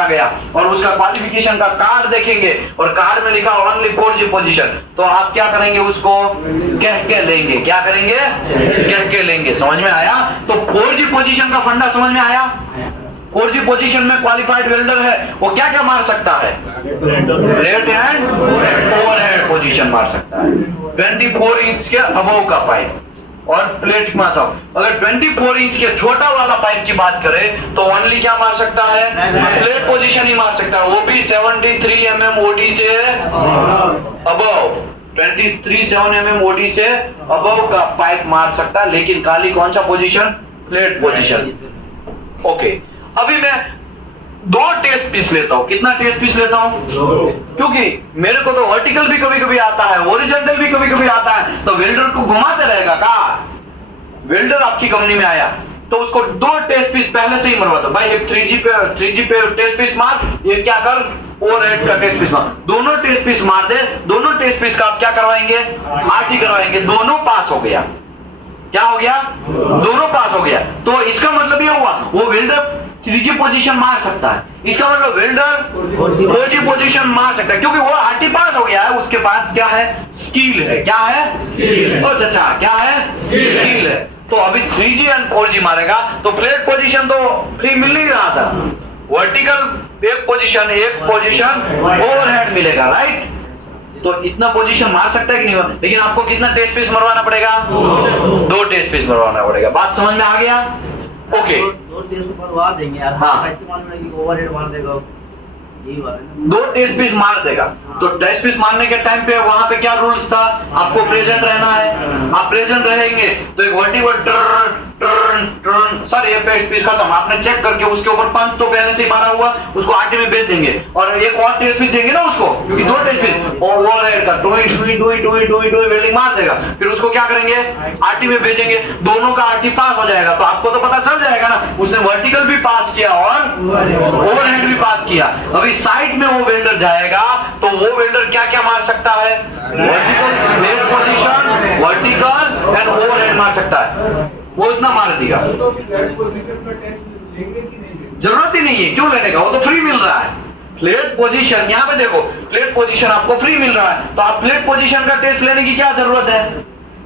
पकड़ा गया और उसका क्वालिफिकेशन का कार्ड देखेंगे और कार्ड में लिखा ओनली 4G पोजीशन, तो आप क्या करेंगे, उसको कह के लेंगे। क्या करेंगे? कह के लेंगे। समझ में आया? तो 4G पोजीशन का फंडा समझ में आया? 4G पोजीशन में क्वालिफाइड वेल्डर है, वो क्या क्या मार सकता है? प्लेट एंड ओवरहेड पोजीशन मार सकता है। 24 इंच के अबव का पाइप और प्लेट मास। अगर 24 इंच के छोटा वाला पाइप की बात करें तो ओनली क्या मार सकता है? प्लेट पोजीशन ही मार सकता है, वो भी 73 mm OD से अबव। 23.7 mm OD से अबव का पाइप मार सकता है, लेकिन खाली कौन सा पोजीशन? Plate position. ओके, अभी मैं 2 टेस्ट पीस लेता हूं। कितना टेस्ट पीस लेता हूं? क्योंकि मेरे को तो वर्टिकल भी कभी कभी आता है, हॉरिजॉन्टल भी कभी कभी आता है, तो वेल्डर को घुमाते रहेगा का। वेल्डर आपकी कंपनी में आया तो उसको 2 टेस्ट पीस पहले से ही मरवा दो। भाई एक 3G पे टेस्ट पीस मार, ये क्या कर, ओवरहेड का टेस्ट पीस मार। दोनों टेस्ट पीस मार दे। दोनों टेस्ट पीस का आप क्या करवाएंगे? RT करवाएंगे। दोनों पास हो गया। क्या हो गया? दोनों पास हो गया। तो इसका मतलब ये हुआ वो वेल्डर 3G पोजीशन मार सकता है। इसका मतलब वेल्डर 4G पोजीशन मार सकता है, क्योंकि वो RT पास हो गया है। उसके पास क्या है? स्किल है। क्या है? अच्छा, क्या है? स्किल है। तो अभी 3G एंड 4G मारेगा तो प्लेट पोजीशन तो फ्री मिल नहीं रहा था। वर्टिकल एक पोजीशन ओवरहेड मिलेगा, राइट? तो इतना पोजीशन मार सकता है कि नहीं? लेकिन आपको कितना टेस्ट पीस मरवाना पड़ेगा? 2 टेस्ट पीस मरवाना पड़ेगा। बात समझ में आ गया? ओके, 2 टेस्ट मरवा देंगे यार। हाँ, ओवरहेड मार देगा, यही बात है। 2 टेस्ट पीस मार देगा। तो टेस्ट पीस मारने के टाइम पे वहां पे क्या रूल्स था? आपको प्रेजेंट रहना है। आप प्रेजेंट रहेंगे तो एक वर्टिकल टर्न सर ये टेस्ट पीस खत्म, आपने चेक करके उसके ऊपर पंच तो पहले से ही मारा हुआ, उसको RT में भेज देंगे और एक और टेस्ट पीस देंगे ना उसको, क्योंकि 2 टेस्ट पीस ओवरहेड का टोई वेल्डिंग मार देगा। फिर उसको क्या करेंगे? RT में भेजेंगे। दोनों का RT पास हो जाएगा तो आपको तो पता चल जाएगा ना उसने वर्टिकल भी पास किया और ओवरहेड भी पास किया। अभी साइड में वो वेल्डर जाएगा तो वो वेल्डर क्या क्या मार सकता है? Vertical plate position, vertical and overhead मार सकता है। वो इतना मार दिया। जरूरत ही नहीं है, क्यों लेने का? वो तो फ्री मिल रहा है। प्लेट पोजीशन, यहाँ पे देखो, प्लेट पोजीशन आपको फ्री मिल रहा है, तो आप प्लेट पोजीशन का टेस्ट लेने की क्या जरूरत है?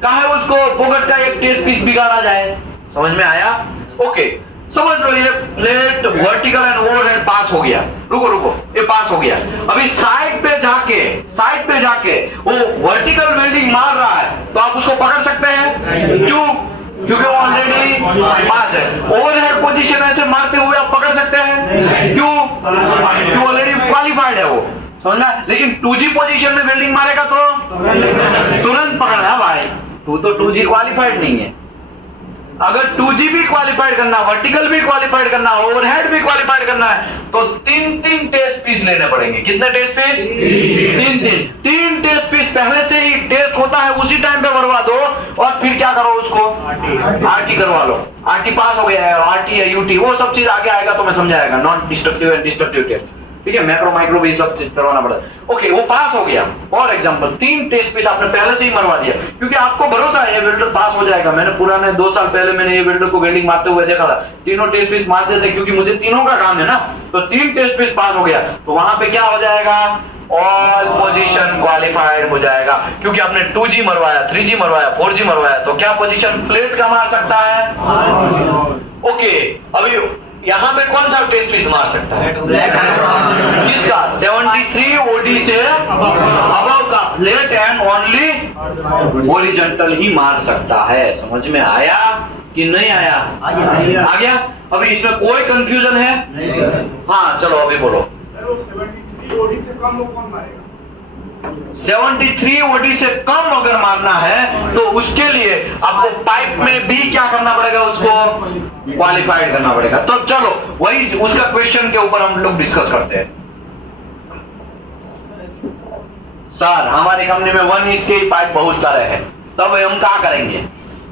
कहा है उसको पोगट का एक टेस्ट पीस बिगाड़ा जाए। समझ में आया? ओके, समझ लो ये प्लेट वर्टिकल एंड ओवरहेड पास हो गया। रुको, ये पास हो गया। अभी साइड पे जाके वो वर्टिकल वेल्डिंग मार रहा है तो आप उसको पकड़ सकते हैं। क्यों? क्योंकि वो ऑलरेडी पास है। ओवरहेड पोजीशन ऐसे मारते हुए आप पकड़ सकते हैं। क्यों? क्योंकि ऑलरेडी क्वालिफाइड है वो। समझना? लेकिन 2G पोजीशन में वेल्डिंग मारेगा तो तुरंत पकड़ना भाई, तू तो 2G क्वालिफाइड नहीं है। अगर 2G भी क्वालिफाइड करना, वर्टिकल भी क्वालिफाइड करना, ओवरहेड भी क्वालिफाइड करना है तो 3 टेस्ट पीस लेने पड़ेंगे। कितने टेस्ट पीस? 3 टेस्ट पीस पहले से ही टेस्ट होता है, उसी टाइम पे भरवा दो और फिर क्या करो, उसको RT करवा लो। RT पास हो गया है, RT या UT वो सब चीज आगे आएगा तो मैं समझाएगा। Non destructive and destructive test, ठीक है, मैक्रो माइक्रो भी सब चीज करवाना पड़ा। ओके, वो पास हो गया। फॉर एग्जांपल 3 टेस्ट पीस आपने पहले से ही मरवा दिया, क्योंकि आपको भरोसा है ये वेल्डर पास हो जाएगा। मैंने पुराने 2 साल पहले मैंने ये वेल्डर को वेल्डिंग मारते हुए देखा था। तीनों टेस्ट पीस मारते थे क्योंकि मुझे तीनों का काम है ना। तो 3 टेस्ट पीस पास हो गया तो वहां पे क्या हो जाएगा? ऑल पोजीशन क्वालिफाइड हो जाएगा, क्योंकि आपने 2G मरवाया, 3G मरवाया, 4G मरवाया। तो क्या पोजीशन प्लेट का मार सकता है? ओके, अभी यहाँ पे कौन सा टेस्ट पीस मार सकता है? किसका? 73 OD से अबव का प्लेट एंड ओनली हॉरिजॉन्टल ही मार सकता है। समझ में आया कि नहीं आया? आ गया। अभी इसमें कोई कंफ्यूजन है? हाँ, चलो अभी बोलो। 73 OD से कम अगर मारना है तो उसके लिए आपको पाइप में भी क्या करना पड़ेगा? उसको क्वालिफाइड करना पड़ेगा। तो चलो वही उसका क्वेश्चन के ऊपर हम लोग डिस्कस करते हैं। सर हमारी कंपनी में 1 इंच के पाइप बहुत सारे हैं, तब हम क्या करेंगे?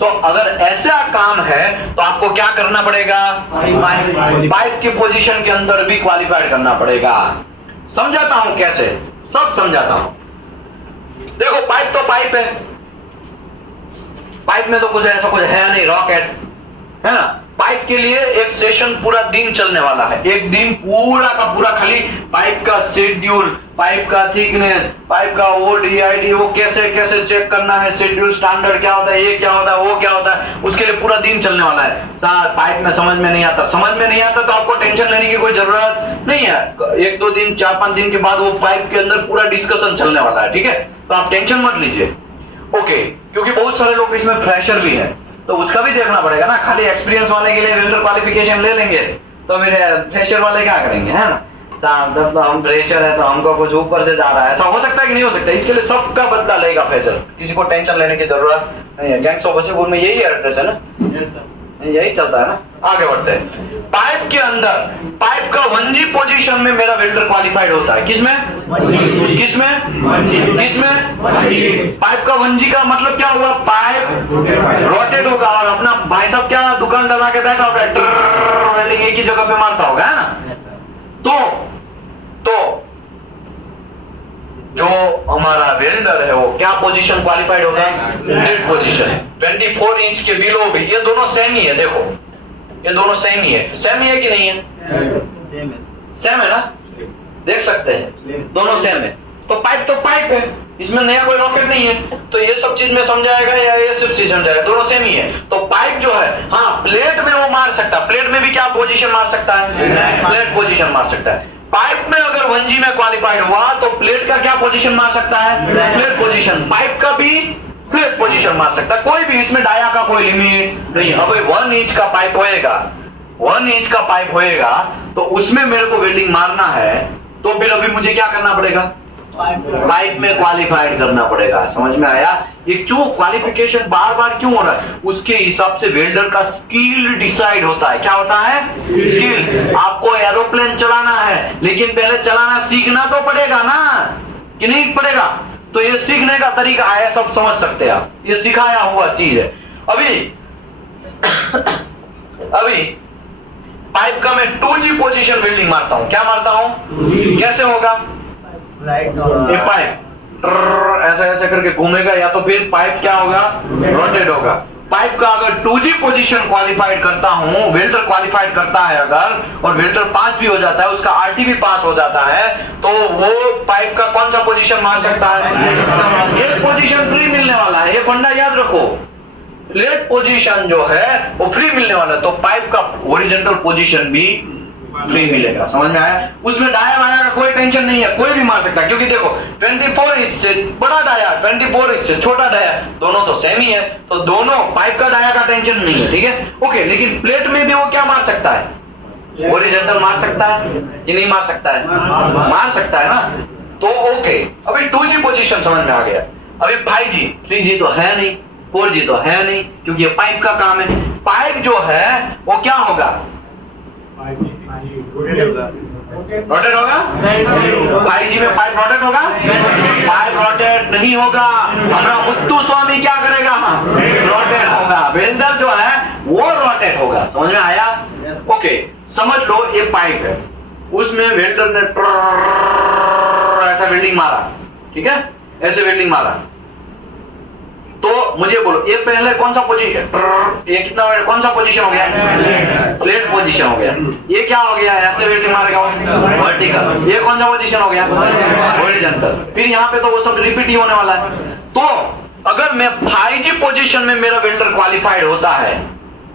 तो अगर ऐसा काम है तो आपको क्या करना पड़ेगा? पाइप की पोजीशन के अंदर भी क्वालिफाइड करना पड़ेगा। समझाता हूं कैसे, सब समझाता हूं। देखो पाइप तो पाइप है, पाइप में तो कुछ ऐसा कुछ है नहीं, रॉकेट है ना। पाइप के लिए एक सेशन पूरा दिन चलने वाला है। एक दिन पूरा का पूरा खाली पाइप का शेड्यूल, पाइप का थिकनेस, पाइप का ODID, वो कैसे कैसे चेक करना है, शेड्यूल स्टैंडर्ड क्या होता है, ये क्या होता है, वो क्या होता है, उसके लिए पूरा दिन चलने वाला है। पाइप में समझ में नहीं आता तो आपको टेंशन लेने की कोई जरूरत नहीं है। 1-2 दिन 4-5 दिन के बाद वो पाइप के अंदर पूरा डिस्कशन चलने वाला है, ठीक है। तो आप टेंशन मत लीजिए, ओके। क्योंकि बहुत सारे लोग इसमें फ्रेशर भी हैं, तो उसका भी देखना पड़ेगा ना। खाली एक्सपीरियंस वाले के लिए वेल्डर क्वालिफिकेशन ले लेंगे तो मेरे फ्रेशर वाले क्या करेंगे, है ना। तो हम फ्रेशर है तो हमको कुछ ऊपर से जा रहा है, ऐसा हो सकता है कि नहीं हो सकता। इसके लिए सबका बदला लेगा फ्रेशर, किसी को टेंशन लेने की जरूरत नहीं है। गैंग्स ऑफ वसीपुर में यही एड्रेस है ना, यही चलता है ना। आगे बढ़ते हैं। पाइप के अंदर पाइप का 1G पोजीशन में मेरा वेल्डर क्वालिफाइड होता है। किसमें? पाइप का 1G का मतलब क्या हुआ? पाइप रोटेट होगा और अपना भाई साहब क्या दुकान लगा के बैठा होगा, वेल्डिंग एक ही जगह पे मारता होगा, है ना। तो जो हमारा वेल्डर है वो क्या पोजीशन क्वालिफाइड होगा? Plate position. 24 इंच के बिलो भी, ये दोनों सेम ही है। देखो ये दोनों सेम ही है। सेम ही है कि नहीं है? सेम है ना, देख सकते हैं दोनों सेम है। तो पाइप है, इसमें नया कोई रॉकेट नहीं है। तो ये सब चीज में समझाएगा या ये सब चीज समझाएगा, दोनों सेम ही है। तो पाइप जो है, हाँ प्लेट में वो मार सकता है। प्लेट में भी क्या पोजीशन मार सकता है? प्लेट पोजीशन मार सकता है। पाइप में अगर 1G में क्वालिफाइड हुआ तो प्लेट का क्या पोजीशन मार सकता है? Plate position. पाइप का भी प्लेट पोजीशन मार सकता है। कोई भी इसमें डाया का कोई लिमिट नहीं। अब 1 इंच का पाइप होएगा, 1 इंच का पाइप होएगा तो उसमें मेरे को वेल्डिंग मारना है, तो फिर अभी मुझे क्या करना पड़ेगा? पाइप में क्वालिफाइड करना पड़ेगा। समझ में आया? ये क्यों क्वालिफिकेशन बार बार क्यों हो रहा है? उसके हिसाब से वेल्डर का स्किल डिसाइड होता है। क्या होता है? स्किल। आपको एरोप्लेन चलाना है, लेकिन पहले चलाना सीखना तो पड़ेगा ना, कि नहीं पड़ेगा? तो ये सीखने का तरीका है, सब समझ सकते हैं आप, ये सिखाया हुआ चीज है। अभी पाइप का मैं 2G पोजीशन वेल्डिंग मारता हूं। क्या मारता हूं? कैसे होगा? ये पाइप ऐसा ऐसा करके घूमेगा, या तो फिर पाइप क्या होगा? रोटेट होगा। पाइप का अगर 2G पोजीशन क्वालिफाइड करता हूं, वेल्डर क्वालिफाइड करता है अगर, और वेल्डर पास भी हो जाता है, उसका RT भी पास हो जाता है, तो वो पाइप का कौन सा पोजीशन मार सकता है? ये पोजीशन फ्री मिलने वाला है। ये फंडा याद रखो, प्लेट पोजीशन जो है वो फ्री मिलने वाला है, तो पाइप का हॉरिजॉन्टल पोजीशन भी फ्री मिलेगा। समझ में आया? उसमें डाया वाया का कोई टेंशन नहीं है, कोई भी मार सकता है। क्योंकि देखो 24 इंच से बड़ा डाया, 24 इंच से छोटा डाया, दोनों तो सेम ही है, तो दोनों पाइप का डाया का टेंशन नहीं है, ठीक है, ओके। लेकिन प्लेट में भी वो क्या मार सकता है? हॉरिजॉन्टल मार सकता है कि नहीं मार सकता है? मार सकता है ना। तो ओके, अभी 2G पोजीशन समझ में आ गया। अभी 5G, 3G तो है नहीं, 4G तो है नहीं, क्योंकि ये पाइप का काम है। पाइप जो है वो क्या होगा? रोटेट होगा? 5G में पाइप रोटेट होगा? पाइप रोटेट नहीं होगा। हमारा मुत्तु स्वामी क्या करेगा? रोटेट होगा। वेल्डर जो है वो रोटेट होगा। समझ में आया? ओके, समझ लो ये पाइप है, उसमें वेल्डर ने ऐसा वेल्डिंग मारा, ठीक है, ऐसे वेल्डिंग मारा। तो मुझे बोलो ये पहले कौन सा पोजीशन, ये कितना कौन सा पोजीशन हो गया? प्लेट पोजीशन हो गया। ये क्या हो गया? ऐसे वेल्डिंग मारेगा वर्टिकल। ये कौन सा पोजीशन हो गया? हॉरिजॉन्टल। फिर यहाँ पे तो वो सब रिपीट ही होने वाला है। तो अगर मैं 5G पोजीशन में मेरा वेल्डर क्वालिफाइड होता है,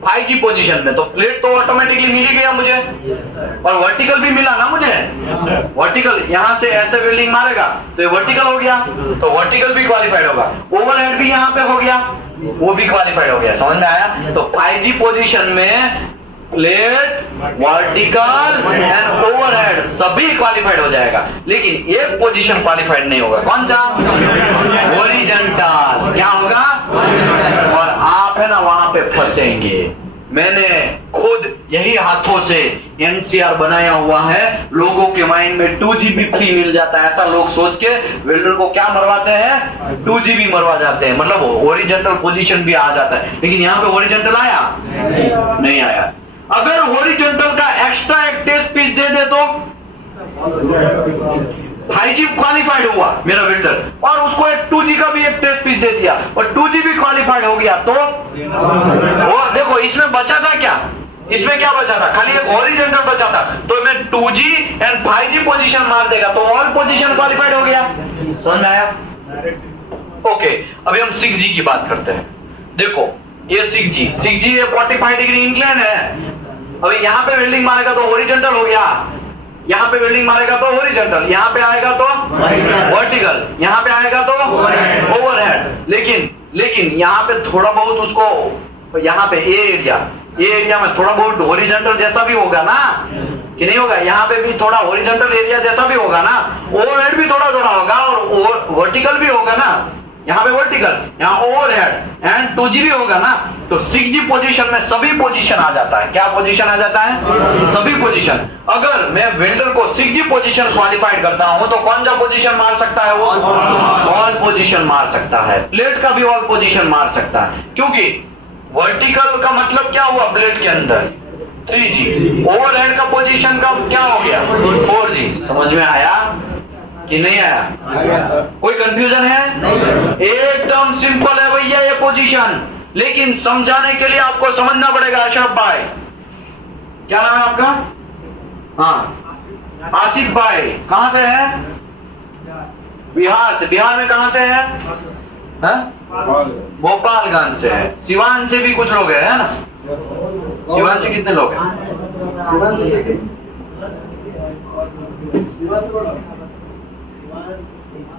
5G पोजीशन में, तो प्लेट तो ऑटोमेटिकली मिल ही गया मुझे, और वर्टिकल भी मिला ना मुझे। वर्टिकल यहां से ऐसे वेल्डिंग मारेगा तो ये वर्टिकल हो गया, तो वर्टिकल भी क्वालिफाइड होगा। ओवरहेड भी यहां पे हो गया, वो भी क्वालिफाइड हो गया। समझ में आया? तो 5G पोजीशन में प्लेट, वर्टिकल एंड ओवरहेड सभी क्वालिफाइड हो जाएगा, लेकिन एक पोजीशन क्वालिफाइड नहीं होगा। कौन सा? हॉरिजॉन्टल। क्या होगा? और आप है ना वहां पे फंसेंगे। मैंने खुद यही हाथों से NCR बनाया हुआ है। लोगों के माइंड में 2G भी फ्री मिल जाता है, ऐसा लोग सोच के वेल्डर को क्या मरवाते हैं? 2G भी मरवा जाते हैं, मतलब हॉरिजॉन्टल पोजीशन भी आ जाता है। लेकिन यहाँ पे हॉरिजॉन्टल आया? नहीं आया। अगर हॉरिजॉन्टल का एक्स्ट्रा एक टेस्ट पीस दे दे तो 5G क्वालिफाइड हुआ मेरा वेल्डर, और उसको एक 2G का भी एक टेस्ट पीस दे दिया और 2G भी क्वालिफाइड हो गया, तो वो देखो इसमें बचा था क्या? इसमें क्या बचा था? खाली एक हॉरिजॉन्टल बचा था, तो मैं 2G एंड 5G पोजीशन मार देगा तो ऑल पोजीशन क्वालिफाइड हो गया। समझ में आया? ओके, अभी हम 6G की बात करते हैं। देखो ये 6G ये 45 डिग्री इंक्लाइन है। अभी यहाँ पे वेल्डिंग मारेगा तो हॉरिजॉन्टल हो गया, यहाँ पे वेल्डिंग मारेगा तो हॉरिजॉन्टल, यहाँ पे आएगा तो वर्टिकल, यहाँ पे आएगा तो ओवरहेड। लेकिन यहाँ पे थोड़ा बहुत उसको, यहाँ पे ये एरिया में थोड़ा बहुत हॉरिजॉन्टल जैसा भी होगा ना, कि नहीं होगा? यहाँ पे भी थोड़ा हॉरिजॉन्टल एरिया जैसा भी होगा ना, ओवरहेड भी थोड़ा होगा और वर्टिकल भी होगा ना। यहाँ पे वर्टिकल, यहाँ ओवरहेड एंड 2G भी होगा ना। तो 6G पोजीशन में सभी पोजीशन आ जाता है। क्या पोजीशन आ जाता है? सभी पोजीशन। अगर मैं वेल्डर को 6G पोजीशन क्वालिफाइड करता हूं तो कौन सा पोजीशन मार सकता है? वो ऑल पोजीशन मार सकता है। प्लेट का भी ऑल पोजीशन मार सकता है, क्योंकि वर्टिकल का मतलब क्या हुआ? प्लेट के अंदर 3G, ओवरहेड का पोजीशन का क्या हो गया? 4G। समझ में आया कि नहीं आया? कोई कंफ्यूजन है? नहीं। एकदम सिंपल है भैया ये पोजीशन, लेकिन समझाने के लिए आपको समझना पड़ेगा। अशरफ भाई, क्या नाम है आपका? हाँ, आसिफ भाई। कहां से है? बिहार से। बिहार में कहां से है? भोपालगंज से है। सिवान से भी कुछ लोग है ना? सिवान से कितने लोग हैं?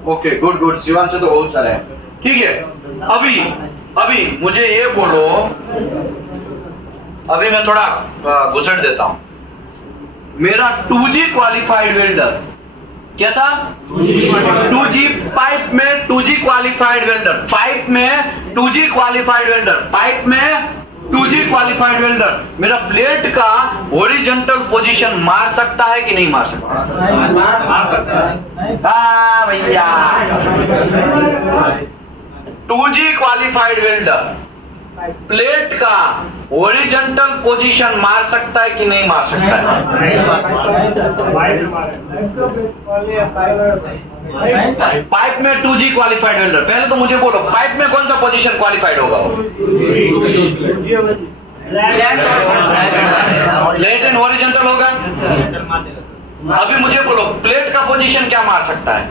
Okay, good. सिवान से तो बहुत सारे हैं। ठीक है, अभी मुझे ये बोलो, अभी मैं थोड़ा घुसट देता हूं। मेरा 2G क्वालिफाइड वेल्डर, कैसा? 2G पाइप में 2G क्वालिफाइड वेल्डर, पाइप में 2G क्वालिफाइड वेल्डर, पाइप में 2G क्वालिफाइड वेल्डर मेरा प्लेट का हॉरिजॉन्टल पोजीशन मार सकता है कि नहीं मार सकता? मार सकता है। हाँ भैया, 2G क्वालिफाइड वेल्डर प्लेट का हॉरिजॉन्टल पोजीशन मार सकता है कि नहीं मार सकता है? पाइप में 2G क्वालिफाइड वेल्डर, पहले तो मुझे बोलो पाइप में कौन सा पोजीशन क्वालिफाइड होगा? लेट एंड हॉरिजॉन्टल होगा। अभी मुझे बोलो प्लेट का पोजीशन क्या मार सकता है?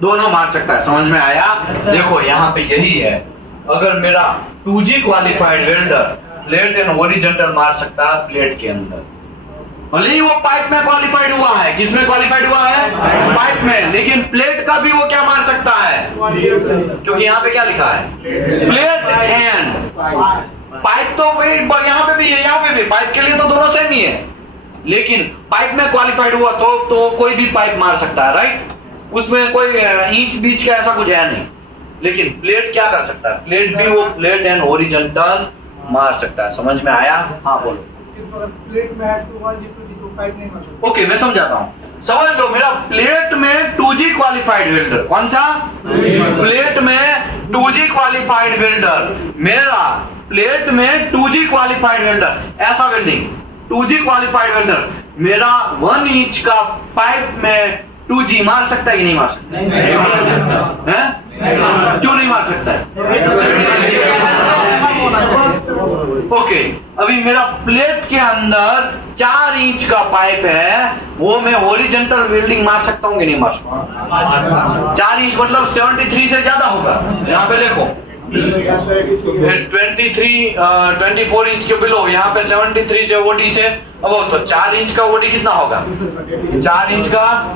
दोनों मार सकता है। समझ में आया? देखो यहाँ पे यही है, अगर मेरा 2G qualified welder plate and horizontal मार सकता है प्लेट के अंदर, भले ही वो पाइप में क्वालिफाइड हुआ है। किसमें क्वालिफाइड हुआ है? पाइप में। लेकिन प्लेट का भी वो क्या मार सकता है? क्योंकि यहाँ पे क्या लिखा है? Plate and pipe. तो वही यहाँ पे भी है, यहाँ पे भी। पाइप के लिए तो दोनों सेम ही है, लेकिन पाइप में क्वालिफाइड हुआ तो कोई भी पाइप मार सकता है, राइट? उसमें कोई इंच बीच का ऐसा कुछ है नहीं। लेकिन प्लेट क्या कर सकता है? प्लेट भी वो प्लेट एंड हॉरिजॉन्टल मार सकता है। समझ में आया? हाँ बोलो। प्लेट में है तो 1G 2G तो पाइप नहीं मार सकता। ओके, मैं समझाता हूँ। समझ लो, मेरा प्लेट में 2G क्वालिफाइड वेल्डर, कौन सा? प्लेट में 2G क्वालिफाइड वेल्डर, मेरा प्लेट में 2G क्वालिफाइड वेल्डर, ऐसा वेल्डिंग 2G क्वालिफाइड वेल्डर मेरा 1 इंच का पाइप में 2G मार सकता है कि नहीं मार सकता? है? क्यों नहीं मार सकता है? ओके, अभी मेरा प्लेट के अंदर 4 इंच का पाइप है, वो मैं हॉरिजॉन्टल वेल्डिंग मार सकता हूँ कि नहीं मार सकता? 4 इंच मतलब 73 से ज्यादा होगा। यहाँ पे देखो 24 इंच के बिलो, यहाँ पे 73 से ओडी से, अब तो 4 इंच का ओडी कितना होगा? 4 इंच का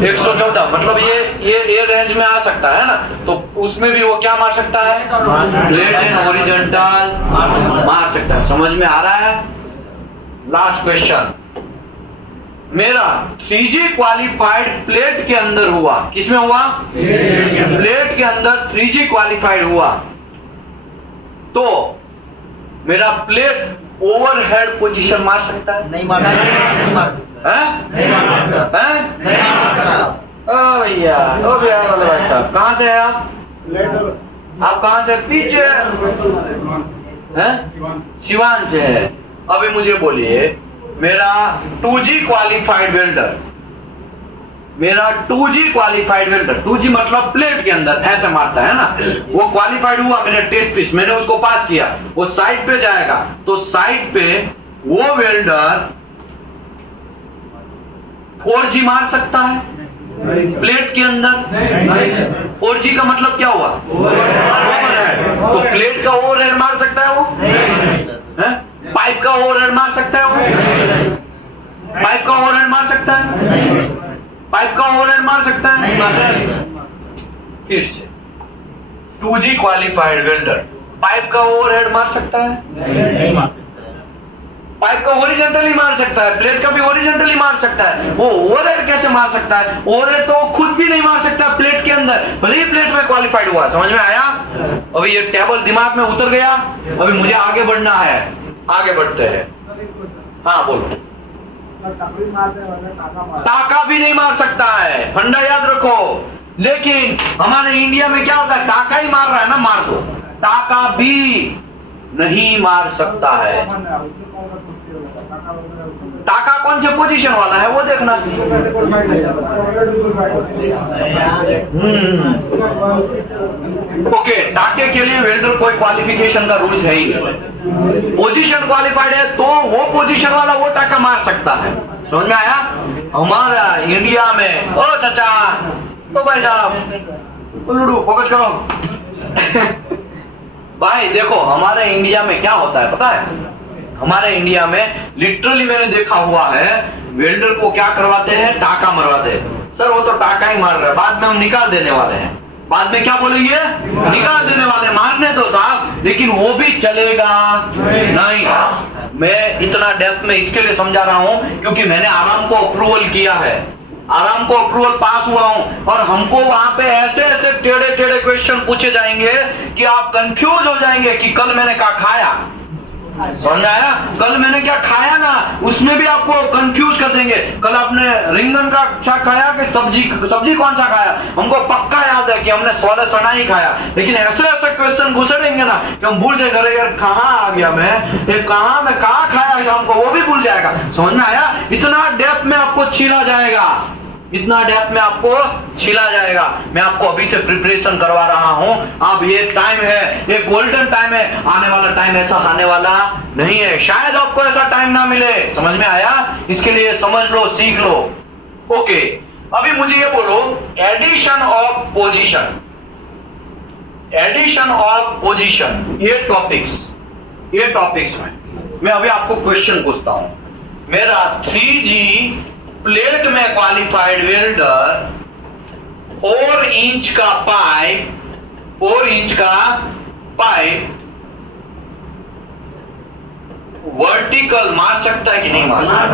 114, मतलब ये रेंज में आ सकता है ना। तो उसमें भी वो क्या मार सकता है? प्लेट एंड हॉरिजॉन्टल मार सकता है। समझ में आ रहा है? लास्ट क्वेश्चन, मेरा 3G क्वालिफाइड प्लेट के अंदर हुआ, किसमें हुआ? प्लेट के अंदर 3G क्वालिफाइड हुआ, तो मेरा प्लेट ओवरहेड पोजीशन मार सकता है? नहीं मार सकता। नहीं मार भैया, ओ बिहार वाले भाई साहब, कहाँ से है आप? कहाँ से? पीछे है? सिवान से है। अभी मुझे बोलिए, मेरा 2G क्वालिफाइड वेल्डर मेरा 2G क्वालिफाइड वेल्डर, 2G मतलब प्लेट के अंदर ऐसे मारता है ना, वो क्वालिफाइड हुआ, मेरे टेस्ट पीस, मैंने उसको पास किया, वो साइट पे जाएगा, तो साइट पे वो वेल्डर 4G मार सकता है प्लेट के अंदर? 4G का मतलब क्या हुआ? ओवरहेड। तो प्लेट का ओवरहेड मार सकता है वो? पाइप का ओवरहेड मार सकता है वो? पाइप का ओवरहेड मार सकता है? पाइप का ओवरहेड मार सकता है? फिर से 2G क्वालिफाइड वेल्डर पाइप का ओवरहेड मार सकता है? नहीं मार सकता। पाइप का हॉरिजॉन्टली मार सकता है, प्लेट का भी हॉरिजॉन्टली मार सकता है, वो ओवरहेड कैसे मार सकता है? ओवरहेड तो वो खुद भी नहीं मार सकता प्लेट के अंदर, भले ही प्लेट में क्वालिफाइड हुआ। समझ में आया? अभी ये टेबल दिमाग में उतर गया, अभी मुझे आगे बढ़ना है, आगे बढ़ते हैं। हाँ बोलो। टाका भी नहीं मार सकता है, फंडा याद रखो। लेकिन हमारे इंडिया में क्या होता है, टाका ही मार रहा है ना, मार दो। टाका भी नहीं मार सकता है। टाका कौन से पोजीशन वाला है वो देखना। ओके, टाके के लिए वेल्डर कोई क्वालिफिकेशन का रूल्स है ही नहीं। पोजीशन क्वालिफाइड है तो वो पोजीशन वाला वो टाका मार सकता है। समझ में आया? हमारा इंडिया में, ओ चाचा, ओ भाई साहब, लूडू फोकस करो। भाई देखो, हमारे इंडिया में क्या होता है पता है? हमारे इंडिया में लिटरली मैंने देखा हुआ है, वेल्डर को क्या करवाते हैं, टाका मरवाते हैं। सर वो तो टाका ही मार रहा है, बाद में हम निकाल देने वाले हैं। बाद में क्या बोलेंगे? निकाल देने वाले, मारने दो साहब, लेकिन वो भी चलेगा नहीं। मैं इतना डेप्थ में इसके लिए समझा रहा हूं क्योंकि मैंने आराम को अप्रूवल किया है, आराम को अप्रूवल पास हुआ हूं, और हमको वहां पे ऐसे ऐसे टेढ़े टेढ़े क्वेश्चन पूछे जाएंगे कि आप कंफ्यूज हो जाएंगे कि कल मैंने क्या खाया। समझ आया? कल मैंने क्या खाया ना, उसमें भी आपको कंफ्यूज कर देंगे। कल आपने रिंगन का क्या खाया कि सब्जी कौन सा खाया? हमको पक्का याद है कि हमने सोलह सना ही खाया, लेकिन ऐसे ऐसे क्वेश्चन घुसेड़ेंगे ना कि हम भूल जाएंगे, अरे यार कहाँ आ गया मैं, ये कहाँ मैं कहाँ खाया शाम को, वो भी भूल जाएगा। समझ में आया? इतना डेप्थ में आपको छीला जाएगा, इतना डेप्थ में आपको छिला जाएगा। मैं आपको अभी से प्रिपरेशन करवा रहा हूं। अब ये टाइम है, ये गोल्डन टाइम है, आने वाला टाइम ऐसा आने वाला नहीं है, शायद आपको ऐसा टाइम ना मिले। समझ में आया? इसके लिए समझ लो, सीख लो। ओके, अभी मुझे ये बोलो, addition of position, addition of position, ये टॉपिक्स में मैं अभी आपको क्वेश्चन पूछता हूं। मेरा 3G प्लेट में क्वालिफाइड वेल्डर 4 इंच का पाइप वर्टिकल मार सकता है कि नहीं मार सकता?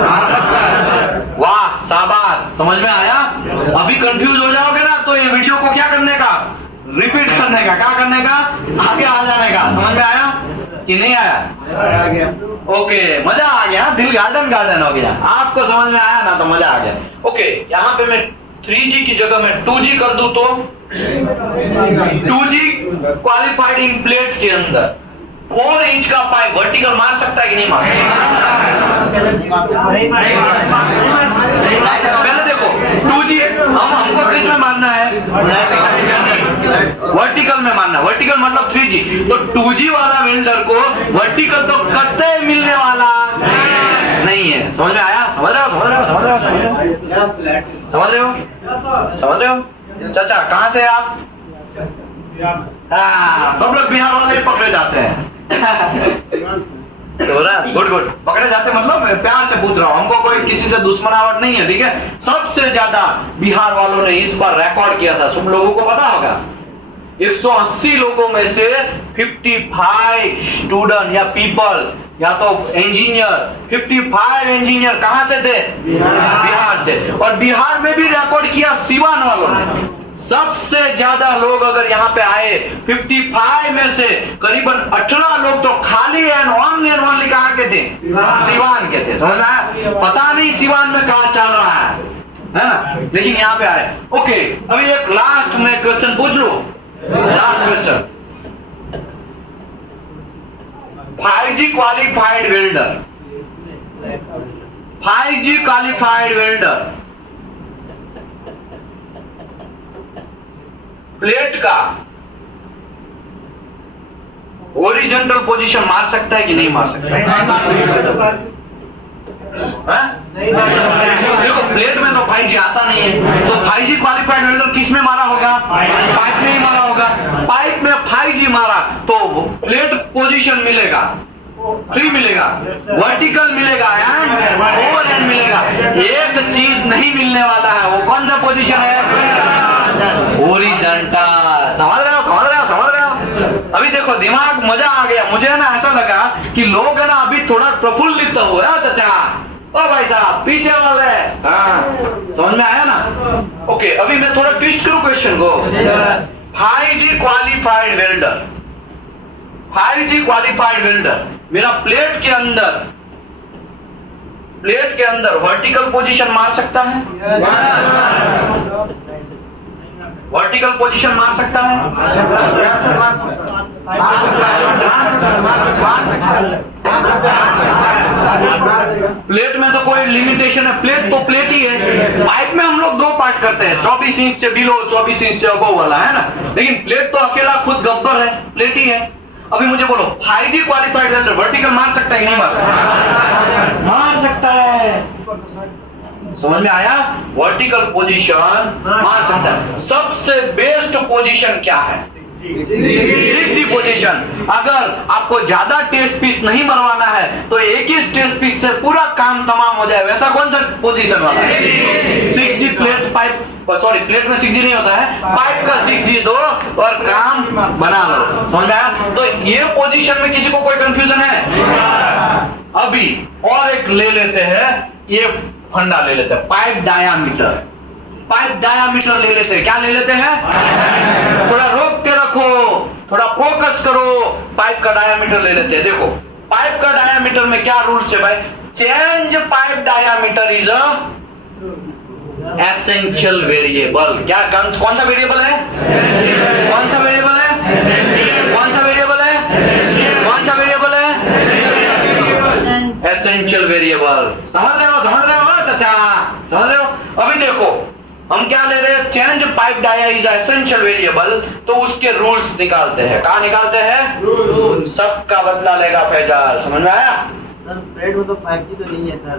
वाह, शाबाश, समझ में आया? अभी कंफ्यूज हो जाओगे ना तो ये वीडियो को क्या करने का, रिपीट करने का, क्या करने का, आगे आ जाने का। समझ में आया कि नहीं आया? आ गया। ओके, मजा आ गया, दिल गार्डन हो गया। आपको समझ में आया ना तो मजा आ गया। ओके, यहाँ पे मैं 3G की जगह में 2G कर दूं तो 2G क्वालिफाइड इन प्लेट के अंदर 4 इंच का पाइप वर्टिकल मार सकता है कि नहीं मार सकता? पहले देखो 2G हमको किस में मारना है? वर्टिकल में मारना। वर्टिकल मतलब 3G, तो 2G वाला वेल्डर को वर्टिकल तो कतई मिलने वाला नहीं है। समझ में आया? समझ रहे हो? चाचा कहाँ से आप? सब लोग बिहार वाले ही पकड़े जाते हैं। गुड, पकड़े जाते मतलब मैं प्यार से पूछ रहा हूँ, हमको कोई किसी से दुश्मनावट नहीं है, ठीक है? सबसे ज्यादा बिहार वालों ने इस बार रिकॉर्ड किया था, सब लोगों को पता होगा। 180 लोगों में से 55 स्टूडेंट या पीपल या तो इंजीनियर, 55 इंजीनियर कहां से थे? बिहार से। और बिहार में भी रिकॉर्ड किया सिवान वालों ने। सबसे ज्यादा लोग अगर यहाँ पे आए 55 में से करीबन 18 लोग तो खाली एंड ओनली कहाँ के थे? सिवान के थे। समझ में आया? पता नहीं सिवान में कहाँ चल रहा है ना, लेकिन यहाँ पे आए। ओके, अभी एक लास्ट में क्वेश्चन पूछ लूं। Last question, 5G qualified welder, 5G qualified welder plate का ओरिजेंटल पोजीशन मार सकता है कि नहीं मार सकता है? देखो प्लेट में तो 5G आता नहीं है, तो 5G क्वालिफाइड वेल्डर किस में मारा होगा? पाइप में ही मारा होगा। पाइप में 5G मारा तो प्लेट पोजीशन मिलेगा, फ्री मिलेगा, वर्टिकल मिलेगा एंड ओवरहैंड मिलेगा। एक चीज नहीं मिलने वाला है, वो कौन सा पोजीशन है? ओरिजेंटल। समझ रहे हो, समझ रहे हो, समझ रहे हो? अभी देखो दिमाग मजा आ गया। मुझे है ना ऐसा लगा कि लोग है ना अभी थोड़ा प्रफुल्लित हुए। चाचा ओ भाई साहब पीछे वाले, हाँ समझ में आया ना? ओके, अभी मैं थोड़ा ट्विस्ट करूं क्वेश्चन को। 5G qualified welder, 5G qualified welder मेरा प्लेट के अंदर वर्टिकल पोजीशन मार सकता है? वर्टिकल पोजीशन मार सकता है? प्लेट में तो कोई लिमिटेशन है, प्लेट तो प्लेट ही है। पाइप में हम लोग दो पार्ट करते हैं, 24 इंच से बिलो, 24 इंच से अबव वाला, है ना? लेकिन प्लेट तो अकेला खुद गब्बर है, प्लेट ही है। अभी मुझे बोलो 5G क्वालिफाइड वेल्डर वर्टिकल मार सकता है कि नहीं मार सकता? मार सकता है। समझ में आया? वर्टिकल पोजीशन मार सकता है। सबसे बेस्ट पोजीशन क्या है? 6G position. अगर आपको ज्यादा टेस्ट पीस नहीं मरवाना है तो एक ही टेस्ट पीस से पूरा काम तमाम हो जाए, वैसा कौन सा पोजीशन वाला है? 6G plate pipe, sorry plate में 6G नहीं होता है, पाइप का 6G दो और काम बना लो। समझ में आया? तो ये पोजीशन में किसी को कोई कंफ्यूजन है? अभी और एक ले लेते हैं, ये फंडा ले लेते हैं, पाइप डायामीटर। पाइप डायामीटर ले लेते हैं। क्या ले लेते हैं? थोड़ा रोक के रखो, थोड़ा फोकस करो। पाइप का डायामीटर ले लेते हैं। देखो पाइप का डायामीटर में क्या रूल्स है भाई? Change pipe diameter is a essential variable. क्या कौन सा वेरिएबल है? कौन सा वेरिएबल है? कौन सा वेरिएबल है? कौन सा वेरिएबल है? Essential variable. समझ रहे हो, समझ रहे हो चाचा, समझ रहे हो? अभी देखो हम क्या ले रहे हैं? Change pipe dia is essential variable, तो उसके रूल्स निकालते हैं। कहाँ निकालते हैं? सबका बदला लेगा फैजल। समझ में आया? सर प्लेट में तो 5G तो नहीं है सर।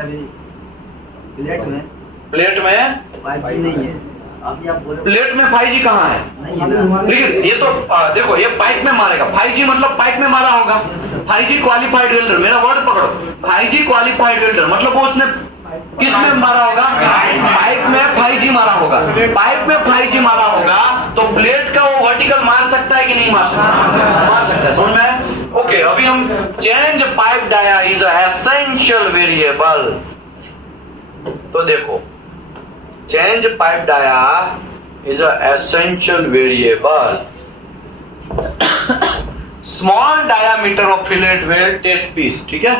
अभी प्लेट में 5G नहीं है। अभी आप बोले प्लेट में 5G कहाँ है? नहीं है। लेकिन ये तो देखो ये पाइप में मारेगा। 5G मतलब पाइप में मारा होगा। 5G क्वालिफाइड वेल्डर, मेरा वर्ड पकड़ो। 5G क्वालिफाइड वेल्डर मतलब वो उसने किस में मारा होगा? पाइप में 5G मारा होगा। पाइप में 5G मारा होगा तो प्लेट का वो वर्टिकल मार सकता है कि नहीं मार सकता? मार सकता है। समझ में? ओके, अभी हम change pipe dia is essential variable. तो देखो change pipe dia is essential variable. Small diameter of fillet weld test piece, ठीक है?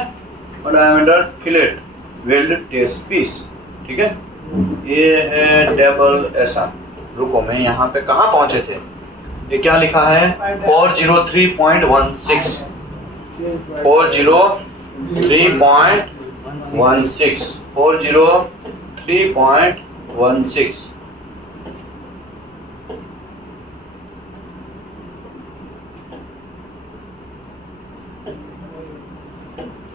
Diameter fillet weld test piece, ठीक है? ये है डबल ऐसा। रुको मैं यहाँ पे कहाँ पहुंचे थे? ये क्या लिखा है? 403.16 403.16 403.16।